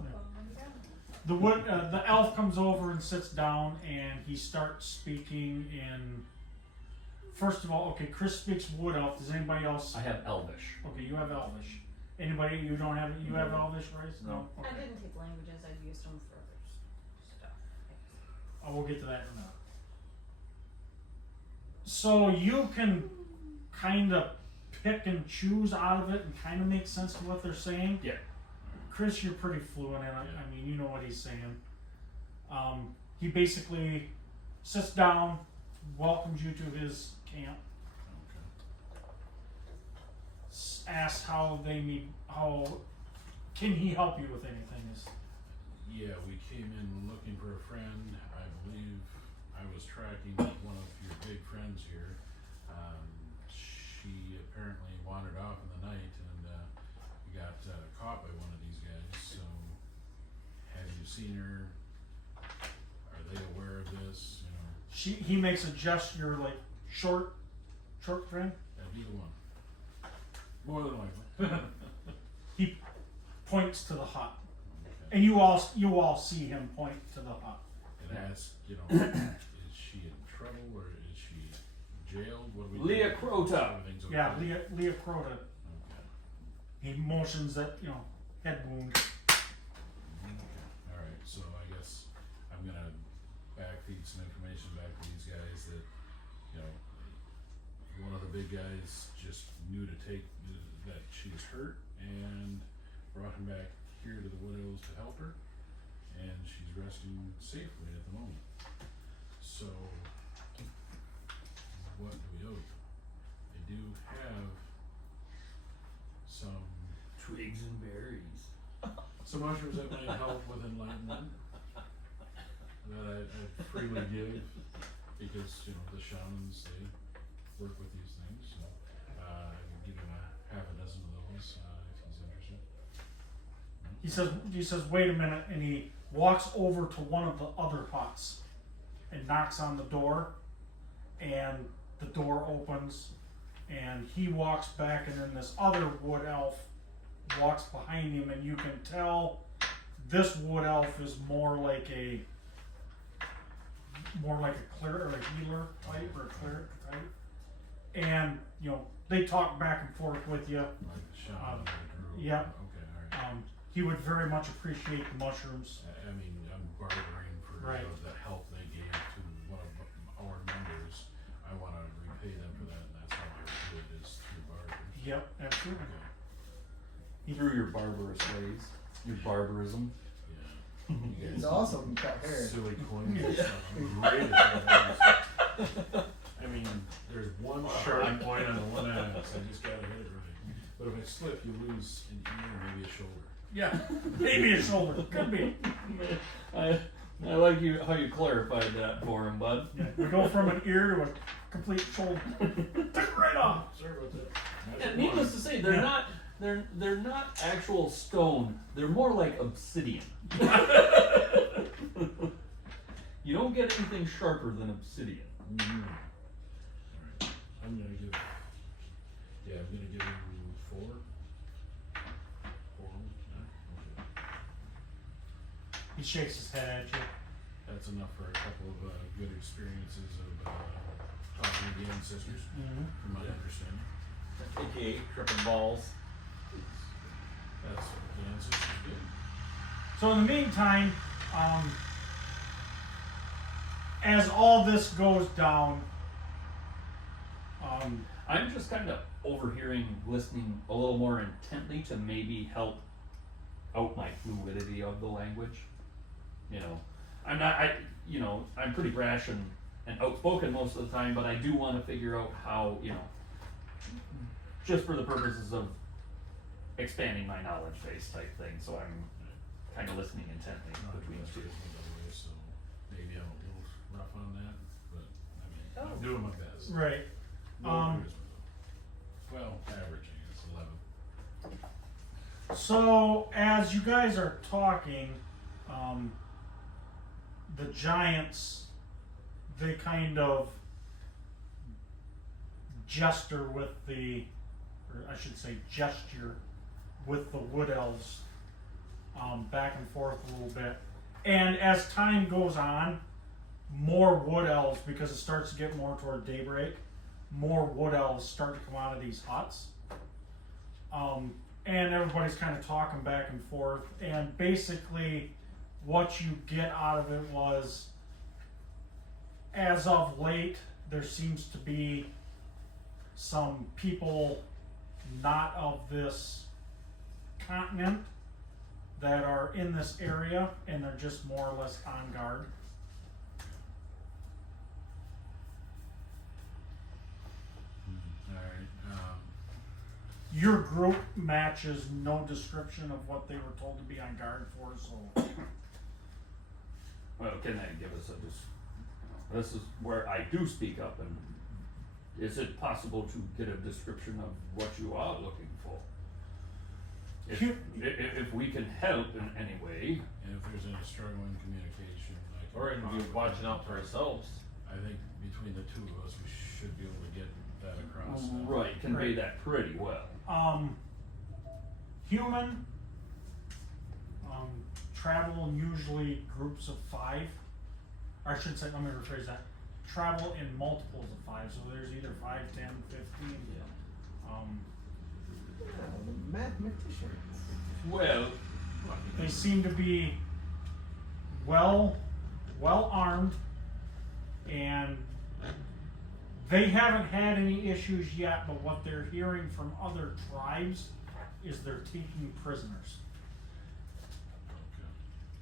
The elf comes over and sits down, and he starts speaking in. First of all, okay, Chris speaks Wood Elf. Does anybody else? I have Elvish. Okay, you have Elvish. Anybody you don't have? You have Elvish, right? No. I Okay. didn't take languages, I've used them for other stuff. Oh, we'll get to that in a minute. So you can kind of pick and choose out of it and kind of make sense of what they're saying. Yeah. Chris, you're pretty fluent in it. Yeah. I mean, you know what he's saying. He basically sits down, welcomes you to his camp, asks how can he help you with anything? Yeah, we came in looking for a friend. I believe I was tracking one of your big friends here. She apparently wandered off in the night and got caught by one of these guys. So, have you seen her? Are they aware of this? You know, He makes a gesture like short friend. that'd be the one. More than likely. He points to the hut, Okay. and you all see him point to the hut. And ask, you know, is she in trouble or is she jailed? What do we Leah do? Crota. Everything's okay. Yeah, Leah Crota. Okay. He motions that head wound. All right, so I guess I'm gonna backfeed some information back to these guys that, you know, one of the big guys just knew to take that she's hurt and brought him back here to the Widows to help her, and she's resting safely at the moment. So, what do we owe you? I do have some Twigs and berries. mushrooms that might help with enlightenment that I freely give because, you know, the shamans, they work with these things. So, I can give him half a dozen of those if he's interested. He says, wait a minute, and he walks over to one of the other huts and knocks on the door, and the door opens, and he walks back, and then this other wood elf walks behind him, and you can tell this wood elf is more like a cleric or a healer type or a cleric type, and they talk back and forth with you. Like the shaman. yeah. Okay, alright. He would very much appreciate the mushrooms. I mean, I'm bartering for Right. the help they gave to one of our members. I want to repay them for that, and that's how I do it, is through barter. Yep, absolutely. Okay. Through your barbarous ways, your barbarism. Yeah. You guys It's awesome, you got hair. silly coins and stuff. I'm great at that. I mean, there's one sharp point on the one axe. I just gotta hit it right. But if I slip, you lose an ear, maybe a shoulder. Yeah, maybe a shoulder. Could be. I like how you clarified that for him, bud. Yeah, we go from an ear to a complete shoulder. Took it right off. Sorry about that. That's And needless to say, they're Yeah. not they're not actual stone. They're more like obsidian. You don't get anything sharper than obsidian. Mm-hmm. Alright. I'm gonna give you 4. 4. Okay. He shakes his head at you. That's enough for a couple of good experiences of talking to the ancestors, from my understanding. AKA tripping balls. That's what the ancestors did. So in the meantime, as all this goes down, I'm just kind of overhearing, listening a little more intently to maybe help out my fluidity of the language. I'm pretty brash and outspoken most of the time, but I do want to figure out how, just for the purposes of expanding my knowledge base type thing. So I'm kind of listening intently between the two. So maybe I'm a little rough on that, but I mean, I'm doing my best. right. No charisma, though. Well, average, I guess, 11. So as you guys are talking, the giants, they kind of gesture with the wood elves back and forth a little bit. And as time goes on, more wood elves, because it starts to get more toward daybreak, more wood elves start to come out of these huts. And everybody's kind of talking back and forth. And basically, what you get out of it was, as of late, there seems to be some people not of this continent that are in this area, and they're just more or less on guard. Alright, Your group matches no description of what they were told to be on guard for, so Well, can they give us a this is where I do speak up, and is it possible to get a description of what you are looking for? If we can help in any way, and if there's any struggle in communication, like, Or even be watching out for ourselves. I think between the two of us, we should be able to get that across. right, convey Right. that pretty well. human travel in usually groups of 5. Or I should say, let me rephrase that. Travel in multiples of 5, so there's either 5, 10, 15. The mathematician. Well, They seem to be well armed, and they haven't had any issues yet, but what they're hearing from other tribes is they're taking prisoners.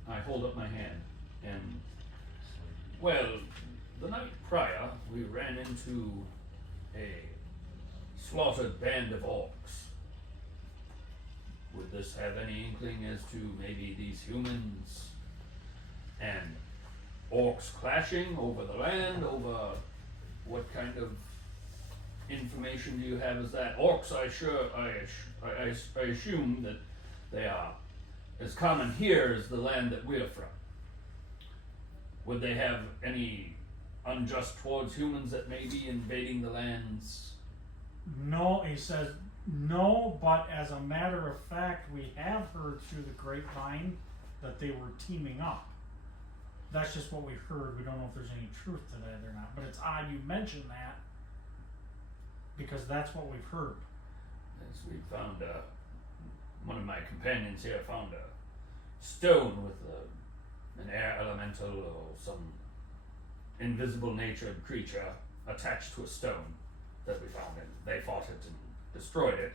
I hold up my hand, and well, the night prior, we ran into a slaughtered band of orcs. Would this have any inkling as to maybe these humans and orcs clashing over the land, over what kind of information do you have as that? Orcs, I assume that they are as common here as the land that we're from. Would they have any unjust towards humans that may be invading the lands? No, he says no, but as a matter of fact, we have heard through the grapevine that they were teaming up. That's just what we heard. We don't know if there's any truth to that or not. But it's odd you mention that, because that's what we've heard. As we found one of my companions here found a stone with an air elemental or some invisible natured creature attached to a stone that we found, and they fought it and destroyed it.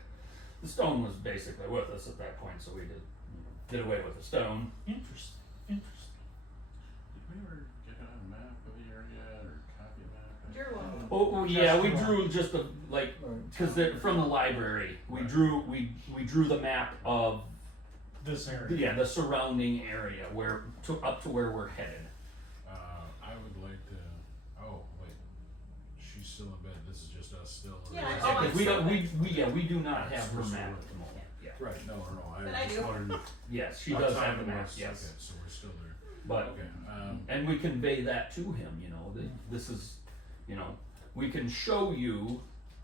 The stone was basically worthless at that point, so we did away with the stone. Interesting. Did we ever get a map of the area or copy a map? Drew one. Oh yeah, we drew just a because from the library we drew the map of This area. yeah the surrounding area where up to where we're headed. I would like to. Oh wait, she's still in bed. This is just us still. Yeah, Or- oh, Because I'm we do not have her Supposed to map work. at the moment. Yeah. Right. No. But I I was do. just wondering. Yes, she what does time have the it map. was. Yes, Okay, so we're still there. but Okay. and we convey that to him. You know, this is, you know, we can show you.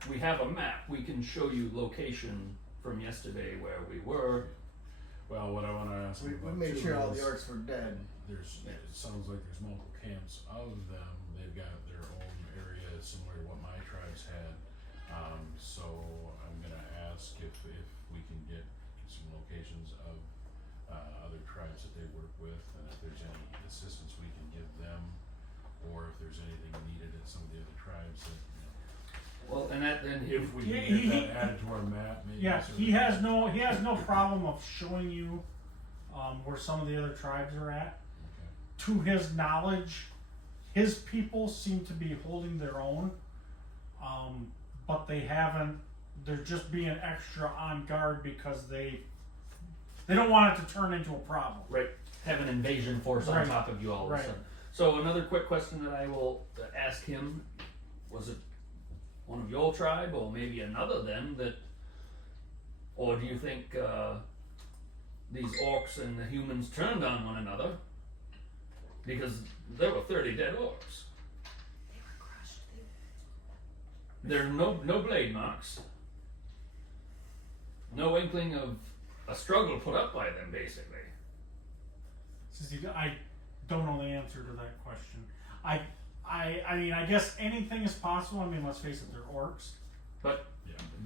We have a map. We can show you location from yesterday where we were. Well, what I want to ask We about made too sure all the is orcs were dead. There's. It sounds like there's multiple camps of them. They've got their own area similar to what my tribes had. So I'm gonna ask if we can get some locations of other tribes that they work with, and if there's any assistance we can give them, or if there's anything needed in some of the other tribes that, Well, and if we can He- get that added to our map, maybe. Yeah, so he we- has no problem of showing you where some of the other tribes are at. Okay. To his knowledge, his people seem to be holding their own, but they haven't. They're just being extra on guard because they don't want it to turn into a problem. have an invasion force on Right. top of you all of a Right. sudden. So another quick question that I will ask him: was it one of your tribe, or maybe another then that, or do you think these orcs and the humans turned on one another? Because there were 30 dead orcs. They were crushed. There are no blade marks. No inkling of a struggle put up by them, basically. I don't know the answer to that question. I mean, I guess anything is possible. I mean, let's face it, they're orcs.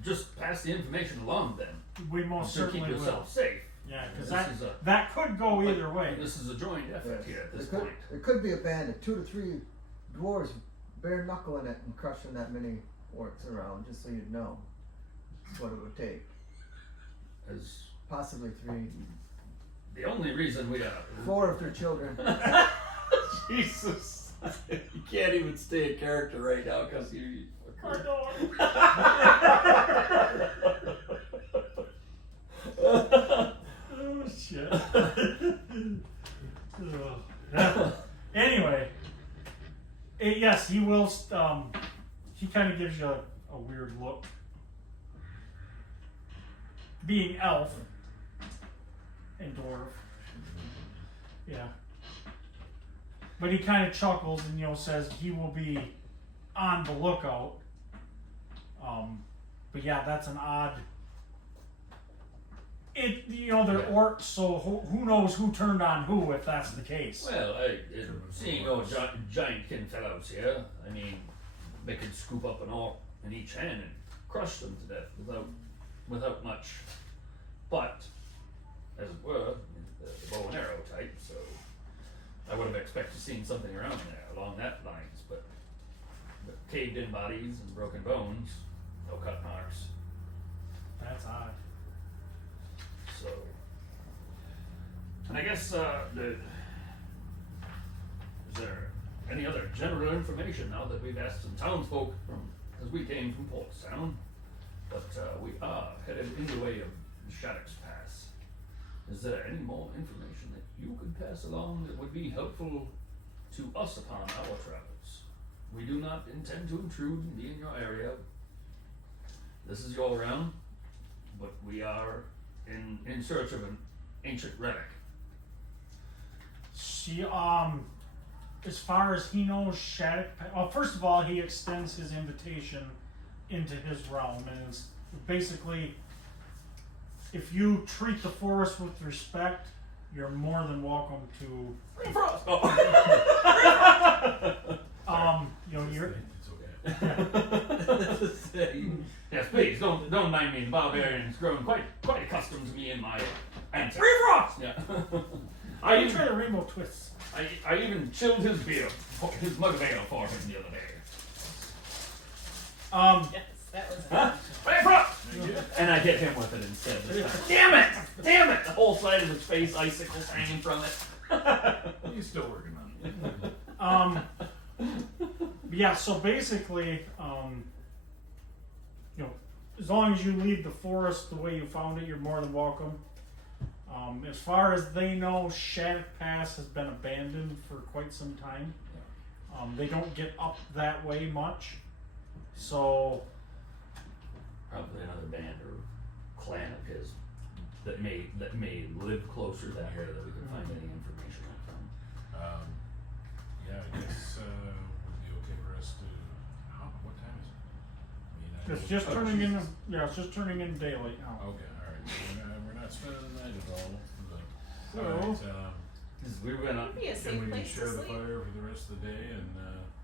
Just pass the information along then. We most To keep certainly will. yourself safe. Yeah, because This is a- that could go either way. This is a joint effort Yes. here at this It could, point. it could be a band of 2 to 3 dwarves bare knuckling it and crushing that many orcs around, just so you'd know what it would take. As Possibly 3, the only reason we are 4 if they're children. Jesus. You can't even stay a character right now because you. Oh shit. Anyway, yes, he will. He kind of gives you a weird look. Being elf and dwarf, yeah. But he kind of chuckles and says he will be on the lookout. But yeah, that's an odd. They're orcs, so who knows who turned on who if that's the case. Well, seeing no giant kin fellows here, I mean, they could scoop up an orc in each hand and crush them to death without much. But, as it were, the bow and arrow type, so I would have expected seeing something around there along that lines, but caved in bodies and broken bones, no cut marks, That's odd. so. And I guess, is there any other general information now that we've asked some townsfolk because we came from Portstown, but we are headed in the way of Shattuck's Pass. Is there any more information that you could pass along that would be helpful to us upon our travels? We do not intend to intrude and be in your area. This is your realm, but we are in search of an ancient relic. She, as far as he knows, Shattuck. First of all, he extends his invitation into his realm, and it's basically, if you treat the forest with respect, you're more than welcome to. You're. It's okay. Yes, please don't mind me. The barbarian's grown quite accustomed to me and my antics. Yeah. I even try the rainbow twists. I even chilled his beer, his mug of ale for him the other day. Yes, that was Huh? And I hit him with it instead. This time. Damn it! Damn it! The whole side of his face, icicles hanging from it. He's still working on it. Yeah. So basically, as long as you leave the forest the way you found it, you're more than welcome. As far as they know, Shattuck Pass has been abandoned for quite some time. They don't get up that way much, so Probably another band or clan of his that may live closer that way that we could find any information on from. Yeah, I guess would be okay for us to. What time is it? I mean, I it's know- just oh, turning in. Jesus. Yeah, it's just turning in daylight now. Okay, all right. We're not spending the night at all. But, So- all right, We were gonna. It'd be a safe and we can place share to the sleep. fire for the rest of the day, and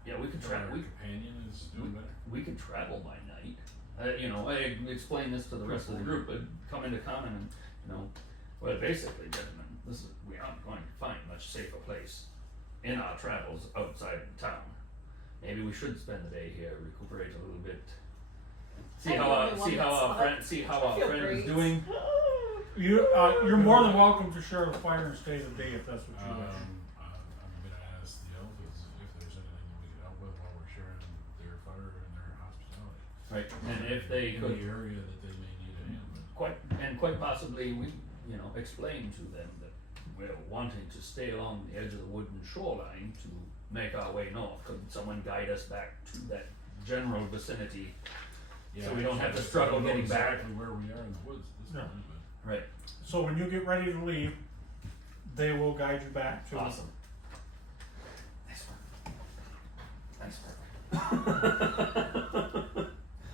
Yeah, we could our travel. companion is doing better. We could travel by night. I explained this to the rest of the group, but come into common and, well, basically, gentlemen, we aren't going to find much safer place in our travels outside of town. Maybe we should spend the day here, recuperate a little bit. See I'm how the only one that's our fine. friend I feel is great. doing. You're more than welcome to share the fire and stay the day if that's what you wish. I'm gonna ask the elves if there's anything we can help with while we're sharing their fire and their hospitality. Right, and if they in could the area that they may need a hand with. quite possibly we, explain to them that we're wanting to stay along the edge of the wooden shoreline to make our way north. Could someone guide us back to that general vicinity? So we don't have to I struggle don't know getting back. exactly where we are in the woods at this Yeah. point, but Right. So when you get ready to leave, they will guide you back to. Awesome. Nice work.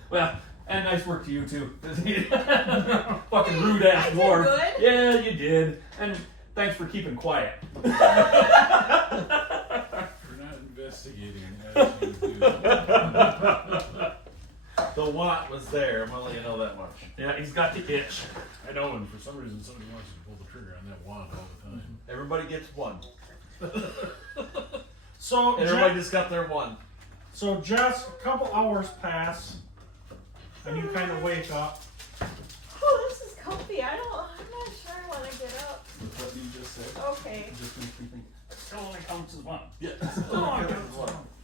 Well, and nice work to you too. Fucking rude ass I did dwarf. good. Yeah, you did. And thanks for keeping quiet. We're not investigating as you do. The want was there, I'm gonna let you know that much. Yeah, he's got the itch. I know, and for some reason somebody wants you to pull the trigger on that wand all the time. Everybody gets one. So, And everybody just got their one. so Jess, a couple hours pass, and you kind of wake up. Oh, this is comfy. I'm not sure I want to get up. With what you just said. Okay. It just makes me think, it still only counts as one.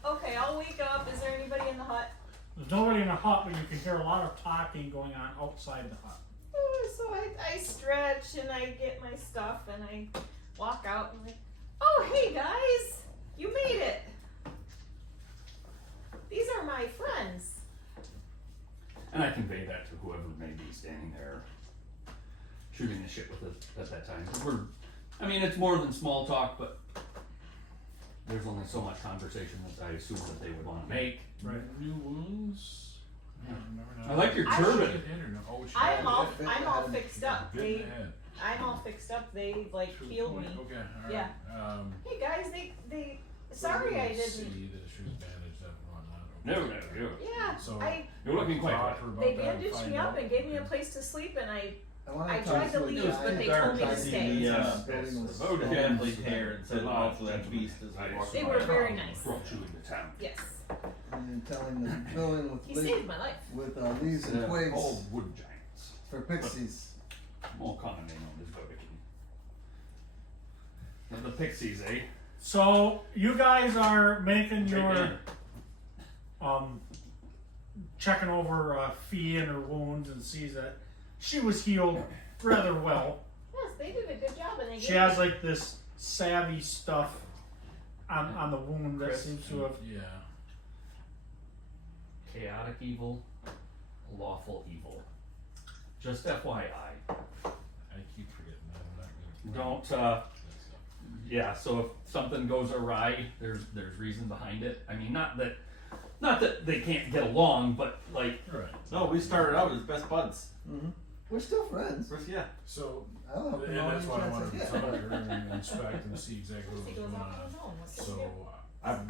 Okay, I'll wake up. Is there anybody in the hut? There's nobody in the hut, but you can hear a lot of talking going on outside the hut. So I stretch and I get my stuff and I walk out and like, oh hey guys, you made it. These are my friends. And I convey that to whoever may be standing there shooting the shit with us at that time. 'Cause it's more than small talk, but there's only so much conversation that I assume that they would want to make. Right. New wounds? Yeah. Remember I like your I turban. Get in or no? Oh, she I'm got all it. I'm all fixed up. Bit in the head. I'm all fixed up. They like To the healed point. me. Okay, alright. Yeah. Hey guys, they sorry I didn't. See that she was bandaged up and whatnot. No, no. Yeah, So You're looking quite talk well. to her about they that and bandaged find me up out. and gave me a Okay. place to sleep and I wanna I talk tried to a leave, guy. but they dark. told me I to see stay. the, Building was Oh, strong. Family hair and said also that beast is I walking They by. were very nice. Brought you into town. Yes. And then telling the building He with saved my life. leaves and twigs All wood giants. for pixies. More commonly known as Verbikin. And the pixies, eh? So you guys are making Take your dinner. checking over Fee and her wounds and sees that she was healed rather well. Yes, they did a good job and they She gave has me like this savvy stuff on the wound that seems to have. Yeah. Chaotic evil, lawful evil. Just FYI. I keep forgetting that. I'm not good. Don't, That stuff. yeah, so if something goes awry, there's reason behind it. I mean, not that they can't get along, but like, Right. No, we started out as best buds. Mm-hmm. We're still friends. First, yeah. So, I'll help and him out that's any why I chance wanted to get. talk to her and inspect and see exactly what he was goes going off on on. his own. What's he So, do?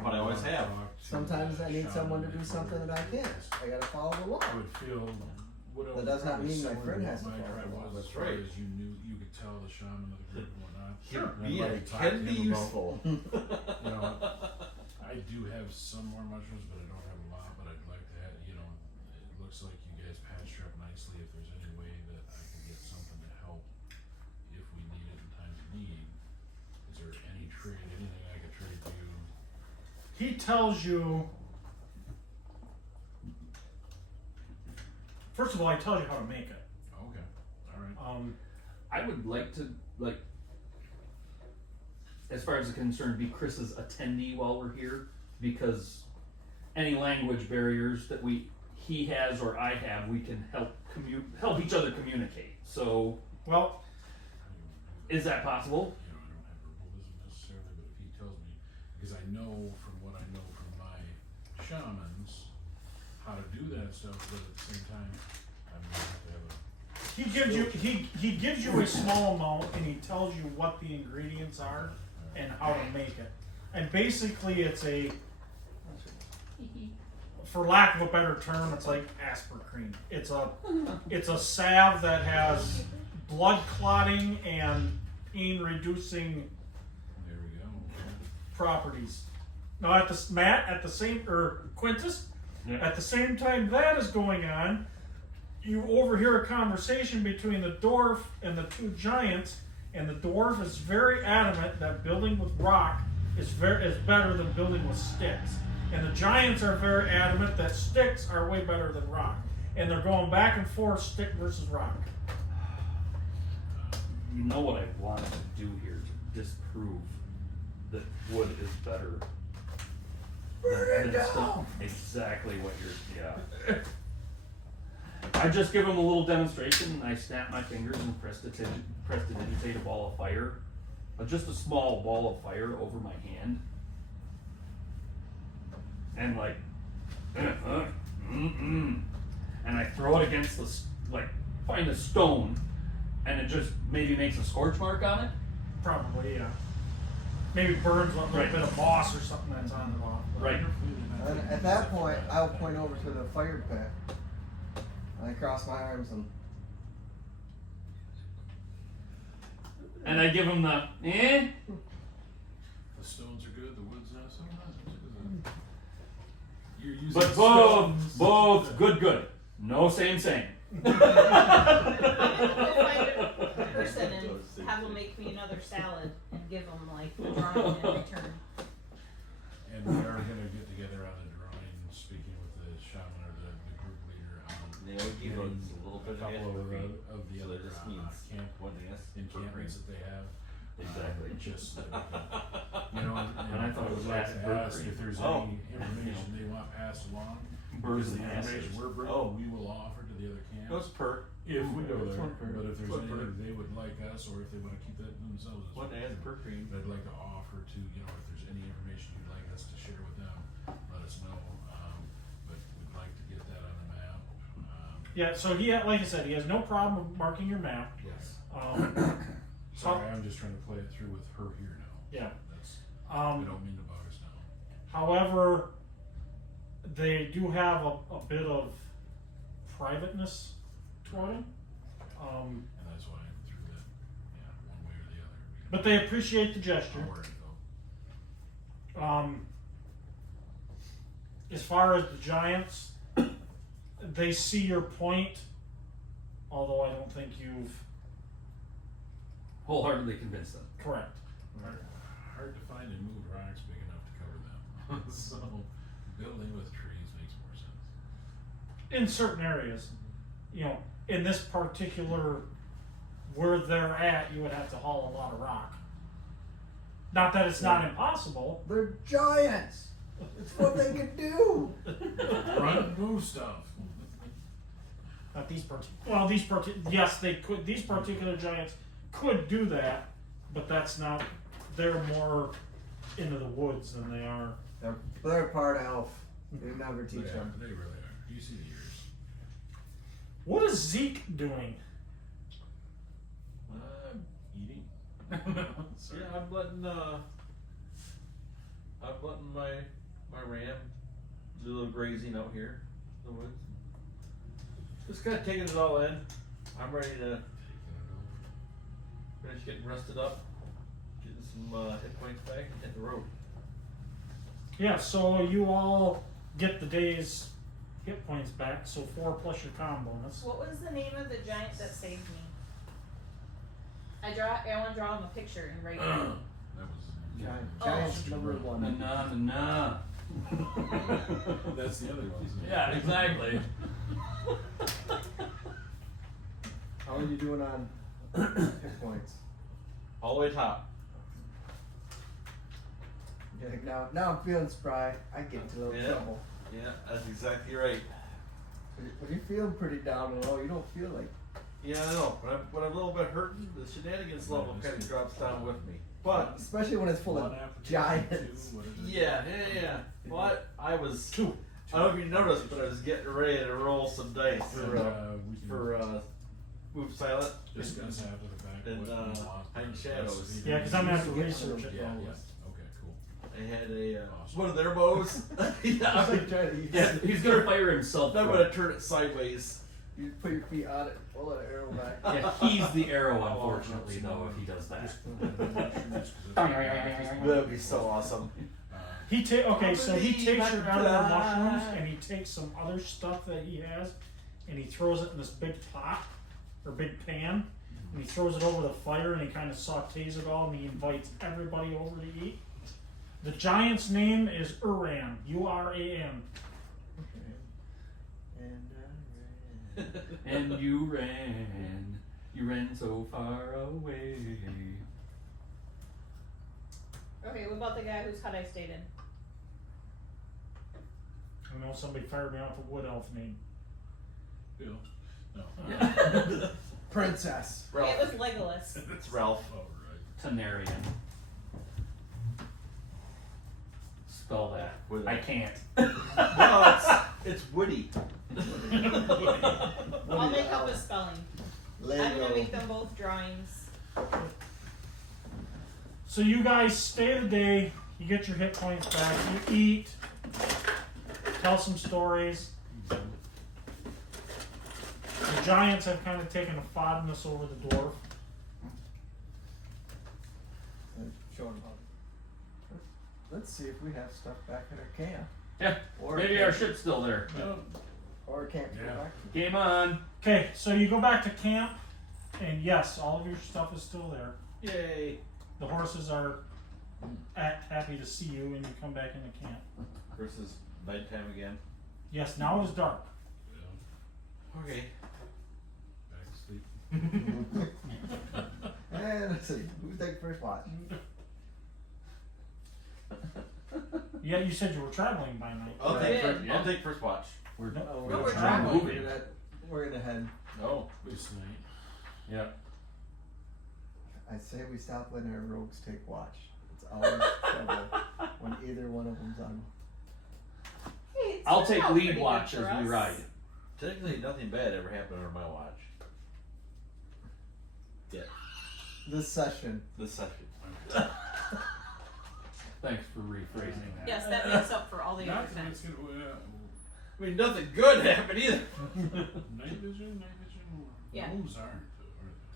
But I always have. Sometimes I need someone to do something that I can't. I gotta follow the law. I would feel. That does not mean my friend has to my follow tribe the law. was, That's as far right. as you knew, you could tell the shaman of the group and whatnot. Sure. And I'd Yeah, like it to talk can to be him about, useful. You know, I do have some more mushrooms, but I don't have a lot. But I'd like to have, it looks like you guys patched her up nicely. If there's any way that I can get something to help, if we need it in times of need, is there any trade, anything I could trade to you? He tells you. First of all, he tells you how to make it. Okay, all right. I would like to, like, as far as I'm concerned, be Chris's attendee while we're here, because any language barriers that he has or I have, we can help each other communicate. So, Well, is that possible? I don't have herbalism necessarily, but if he tells me, because I know from what I know from my shamans, how to do that stuff, but at the same time, I'm gonna have to have a. he gives you a small amount and he tells you what the ingredients are and how to make it. And basically it's for lack of a better term, it's like aspartame. It's a salve that has blood clotting and pain reducing There we go. properties. Now at the same Quintus, Yeah. at the same time that is going on, you overhear a conversation between the dwarf and the two giants, and the dwarf is very adamant that building with rock is better than building with sticks. And the giants are very adamant that sticks are way better than rock. And they're going back and forth, stick versus rock. You know what I want to do here to disprove that wood is better. than stone. Exactly what you're. Yeah. I just give him a little demonstration, and I snap my fingers and prestidigitate a ball of fire, just a small ball of fire over my hand, and like, and I throw it against find a stone, and it just maybe makes a scorch mark on it. Probably, yeah. maybe burns a little Right. bit of moss or something that's on it off. Right. And at that point, I'll point over to the fire pit. I cross my arms and And I give him the, The stones are good, the wood's not so much. You're using but stones. both, good. No same. I'm gonna go find a person and have them make me another salad and give them like a drawing in return. And we are gonna get together on the drawing, speaking with the shaman or the group leader on They would give us a little a bit couple of of the so other that this means camp one yes, encampments that they have. Exactly. Just so that we can, you know, And I thought it was would like last to ask if there's Oh. any information they want passed along. Birds Because and the information asses. we're bringing, Oh. we will offer to the other Those camps per if we go there. One per- But if there's one per- anything they would like us, or if they wanna keep that to themselves, it's one fine. as per cream. But I'd like to offer to, you know, if there's any information you'd like us to share with them, let us know. But we'd like to get that on the map. Yeah, so like I said, he has no problem marking your map. Yes. So, Sorry, I'm just trying to play it through with her here now. yeah. That's, I Um, don't mean to bog us down. however, they do have a bit of privateness toward him. And that's why I threw that, one way or the other. But they appreciate the gesture. I'll worry though. As far as the Giants, they see your point, although I don't think you've Wholeheartedly convinced them. correct. Hard to find and move rocks big enough to cover them. So building with trees makes more sense. In certain areas, you know, in this particular where they're at, you would have to haul a lot of rock. Not that it's not impossible. they're giants. It's what they can do. Run, move stuff. Not these yes, they could. These particular giants could do that, but that's not. They're more into the woods than they are. They're part elf. They never teach They them. are, they really are. You see the ears. What is Zeke doing? Eating. Sorry. Yeah, I'm letting my ram do a little grazing out here in the woods. Just kinda taking it all in. I'm ready to finish getting rested up, getting some hit points back and hit the road. Yeah, so you all get the day's hit points back, so 4 plus your con bonus. What was the name of the giant that saved me? I want to draw him a picture and write it. That was. Giants number one. Nah. That's the other one. Isn't it? Yeah, exactly. How are you doing on hit points? All the way top. Yeah, now I'm feeling spry. I get into a little Yeah. trouble. Yeah, that's exactly right. When you're feeling pretty down and low, you don't feel like. Yeah, I know. When I'm a little bit hurting, the shenanigans level kind of drops down with me. But Especially when it's full of One application, giants. two, what is it? yeah. What I was. I don't know if you noticed, but I was getting ready to roll some dice And, we can move silent. discuss after the fact. and, what we want. hide shadows. Yeah, because I'm gonna have to research it. Yeah, all. yes. Okay, cool. I had a Awesome. one of their bows. It's like trying to eat. Yeah, he's gonna fire himself. I'm for gonna it. turn it sideways. You put your feet on it, pull that arrow back. Yeah, he's the arrow, unfortunately, though, if he does that. That'd be so awesome. He so he takes your edible Butterfly. mushrooms and he takes some other stuff that he has and he throws it in this big pot or big pan and he throws it over the fire and he kind of sautés it all and he invites everybody over to eat. The giant's name is Uran, U-R-A-N. And And you ran so far away. Okay, what about the guy whose hut I stayed in? I know somebody fired me off a wood elf name. Bill? No. Princess. Ralph. It was Legolas. It's Ralph. Oh, right. Tanarian. Spell that. With I can't. No, it's Woody. I'll make up a spelling. I'm gonna Lego. make them both drawings. So you guys stay the day. You get your hit points back. You eat. Tell some stories. The giants have kind of taken a fondness over the dwarf. Show him how. Let's see if we have stuff back at our camp. Yeah, Or maybe camp, our ship's still there. or camp to go Yeah. back to. Game on. Okay, so you go back to camp, and yes, all of your stuff is still there. Yay. The horses are happy to see you, and you come back into camp. Versus nighttime again. Yes, now it's dark. Yeah. Okay. Back to sleep. And let's see, who's taking first watch? Yeah, you said you were traveling by night. I'll Right. take Good. first. I'll take first watch. We're No, Oh, No, we're traveling. moving. We're gonna head. Oh. This night. Yeah. I say we stop letting our rogues take watch. It's always trouble when either one of them's on. Hey, it's I'll turned take out lead pretty good watch for as we us. ride. Technically, nothing bad ever happened under my watch. This session. This session. Thanks for rephrasing that. Yes, that makes up for all the other Not that it's times. gonna, I mean, nothing good happened either. night vision. Yeah. Gnomes aren't.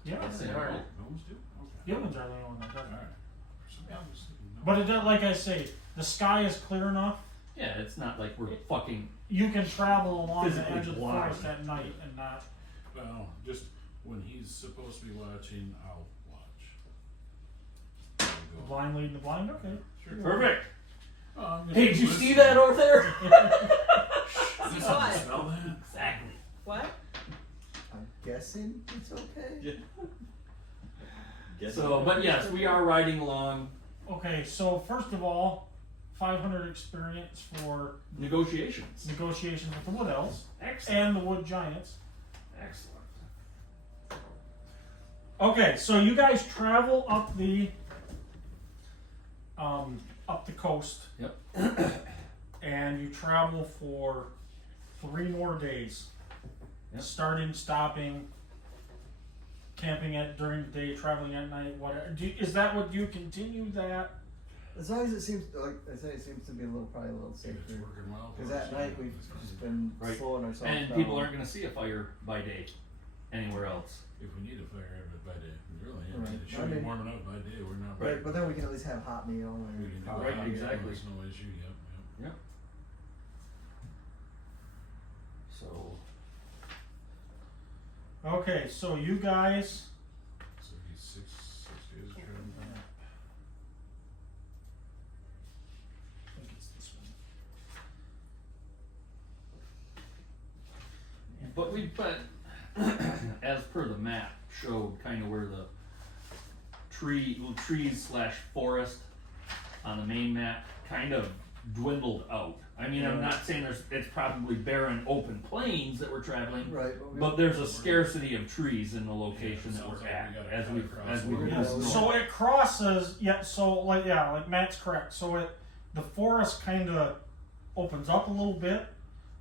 Yeah, Yes, they the are. Gnomes do. Okay. humans are the only one that does All that. right. For some reason I was thinking gnomes. But it does, like I say, the sky is clear enough. Yeah, it's not like we're fucking. You can travel along the Physically edge of the blind. forest at night and not. Well, just when he's supposed to be watching, I'll watch. The blind leading the blind. Okay. Sure. Perfect. Oh, I'm Hey, did you listen. see that over there? Listen, What? smell that? Exactly. What? I'm guessing it's okay. Yeah. Guess So, but yes, we are riding along. Okay. So first of all, 500 experience for Negotiations. negotiations with the wood elves Excellent. and the wood giants. Excellent. Okay, so you guys travel up the coast. Yep. And you travel for 3 more days. Yep. Starting, stopping, camping at during the day, traveling at night. Whatever. Is that what you continue that? As long as it seems like I say, it seems to be probably a little If safer. it's working well. Because for at us, night yeah, we've it's just fine. been Right. slowing ourselves And down. people aren't going to see a fire by day anywhere else. If we need a fire, have it by day. Really, Right. it should I be mean- warm enough by day. We're not. Right, but then we can at least have hot meal we and can do coffee. Right, it. exactly. There's no issue. Yep. So, Okay, so you guys. So he's six days of travel. I think it's this one. but as per the map, showed kind of where the trees/forest on the main map kind of dwindled out. I mean, I'm not saying it's probably barren open plains that we're traveling, Right, but there's a scarcity of trees in the location Yeah, that we're sounds like at we gotta as cut we across as we the move road. north. So it crosses, like Matt's correct. So the forest kind of opens up a little bit,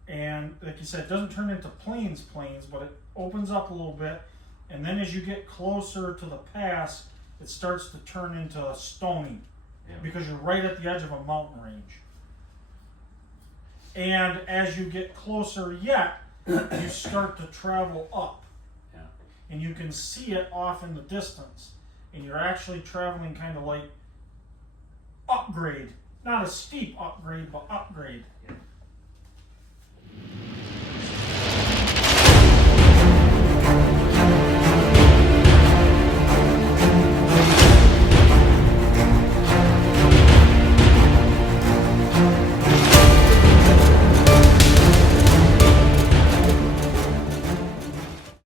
and like you said, it doesn't turn into plains, but it opens up a little bit, and then as you get closer to the pass, it starts to turn into stony, Yeah. because you're right at the edge of a mountain range. And as you get closer yet, you start to travel up. Yeah. And you can see it off in the distance. And you're actually traveling kind of like upgrade. Not a steep upgrade, but upgrade. Yeah.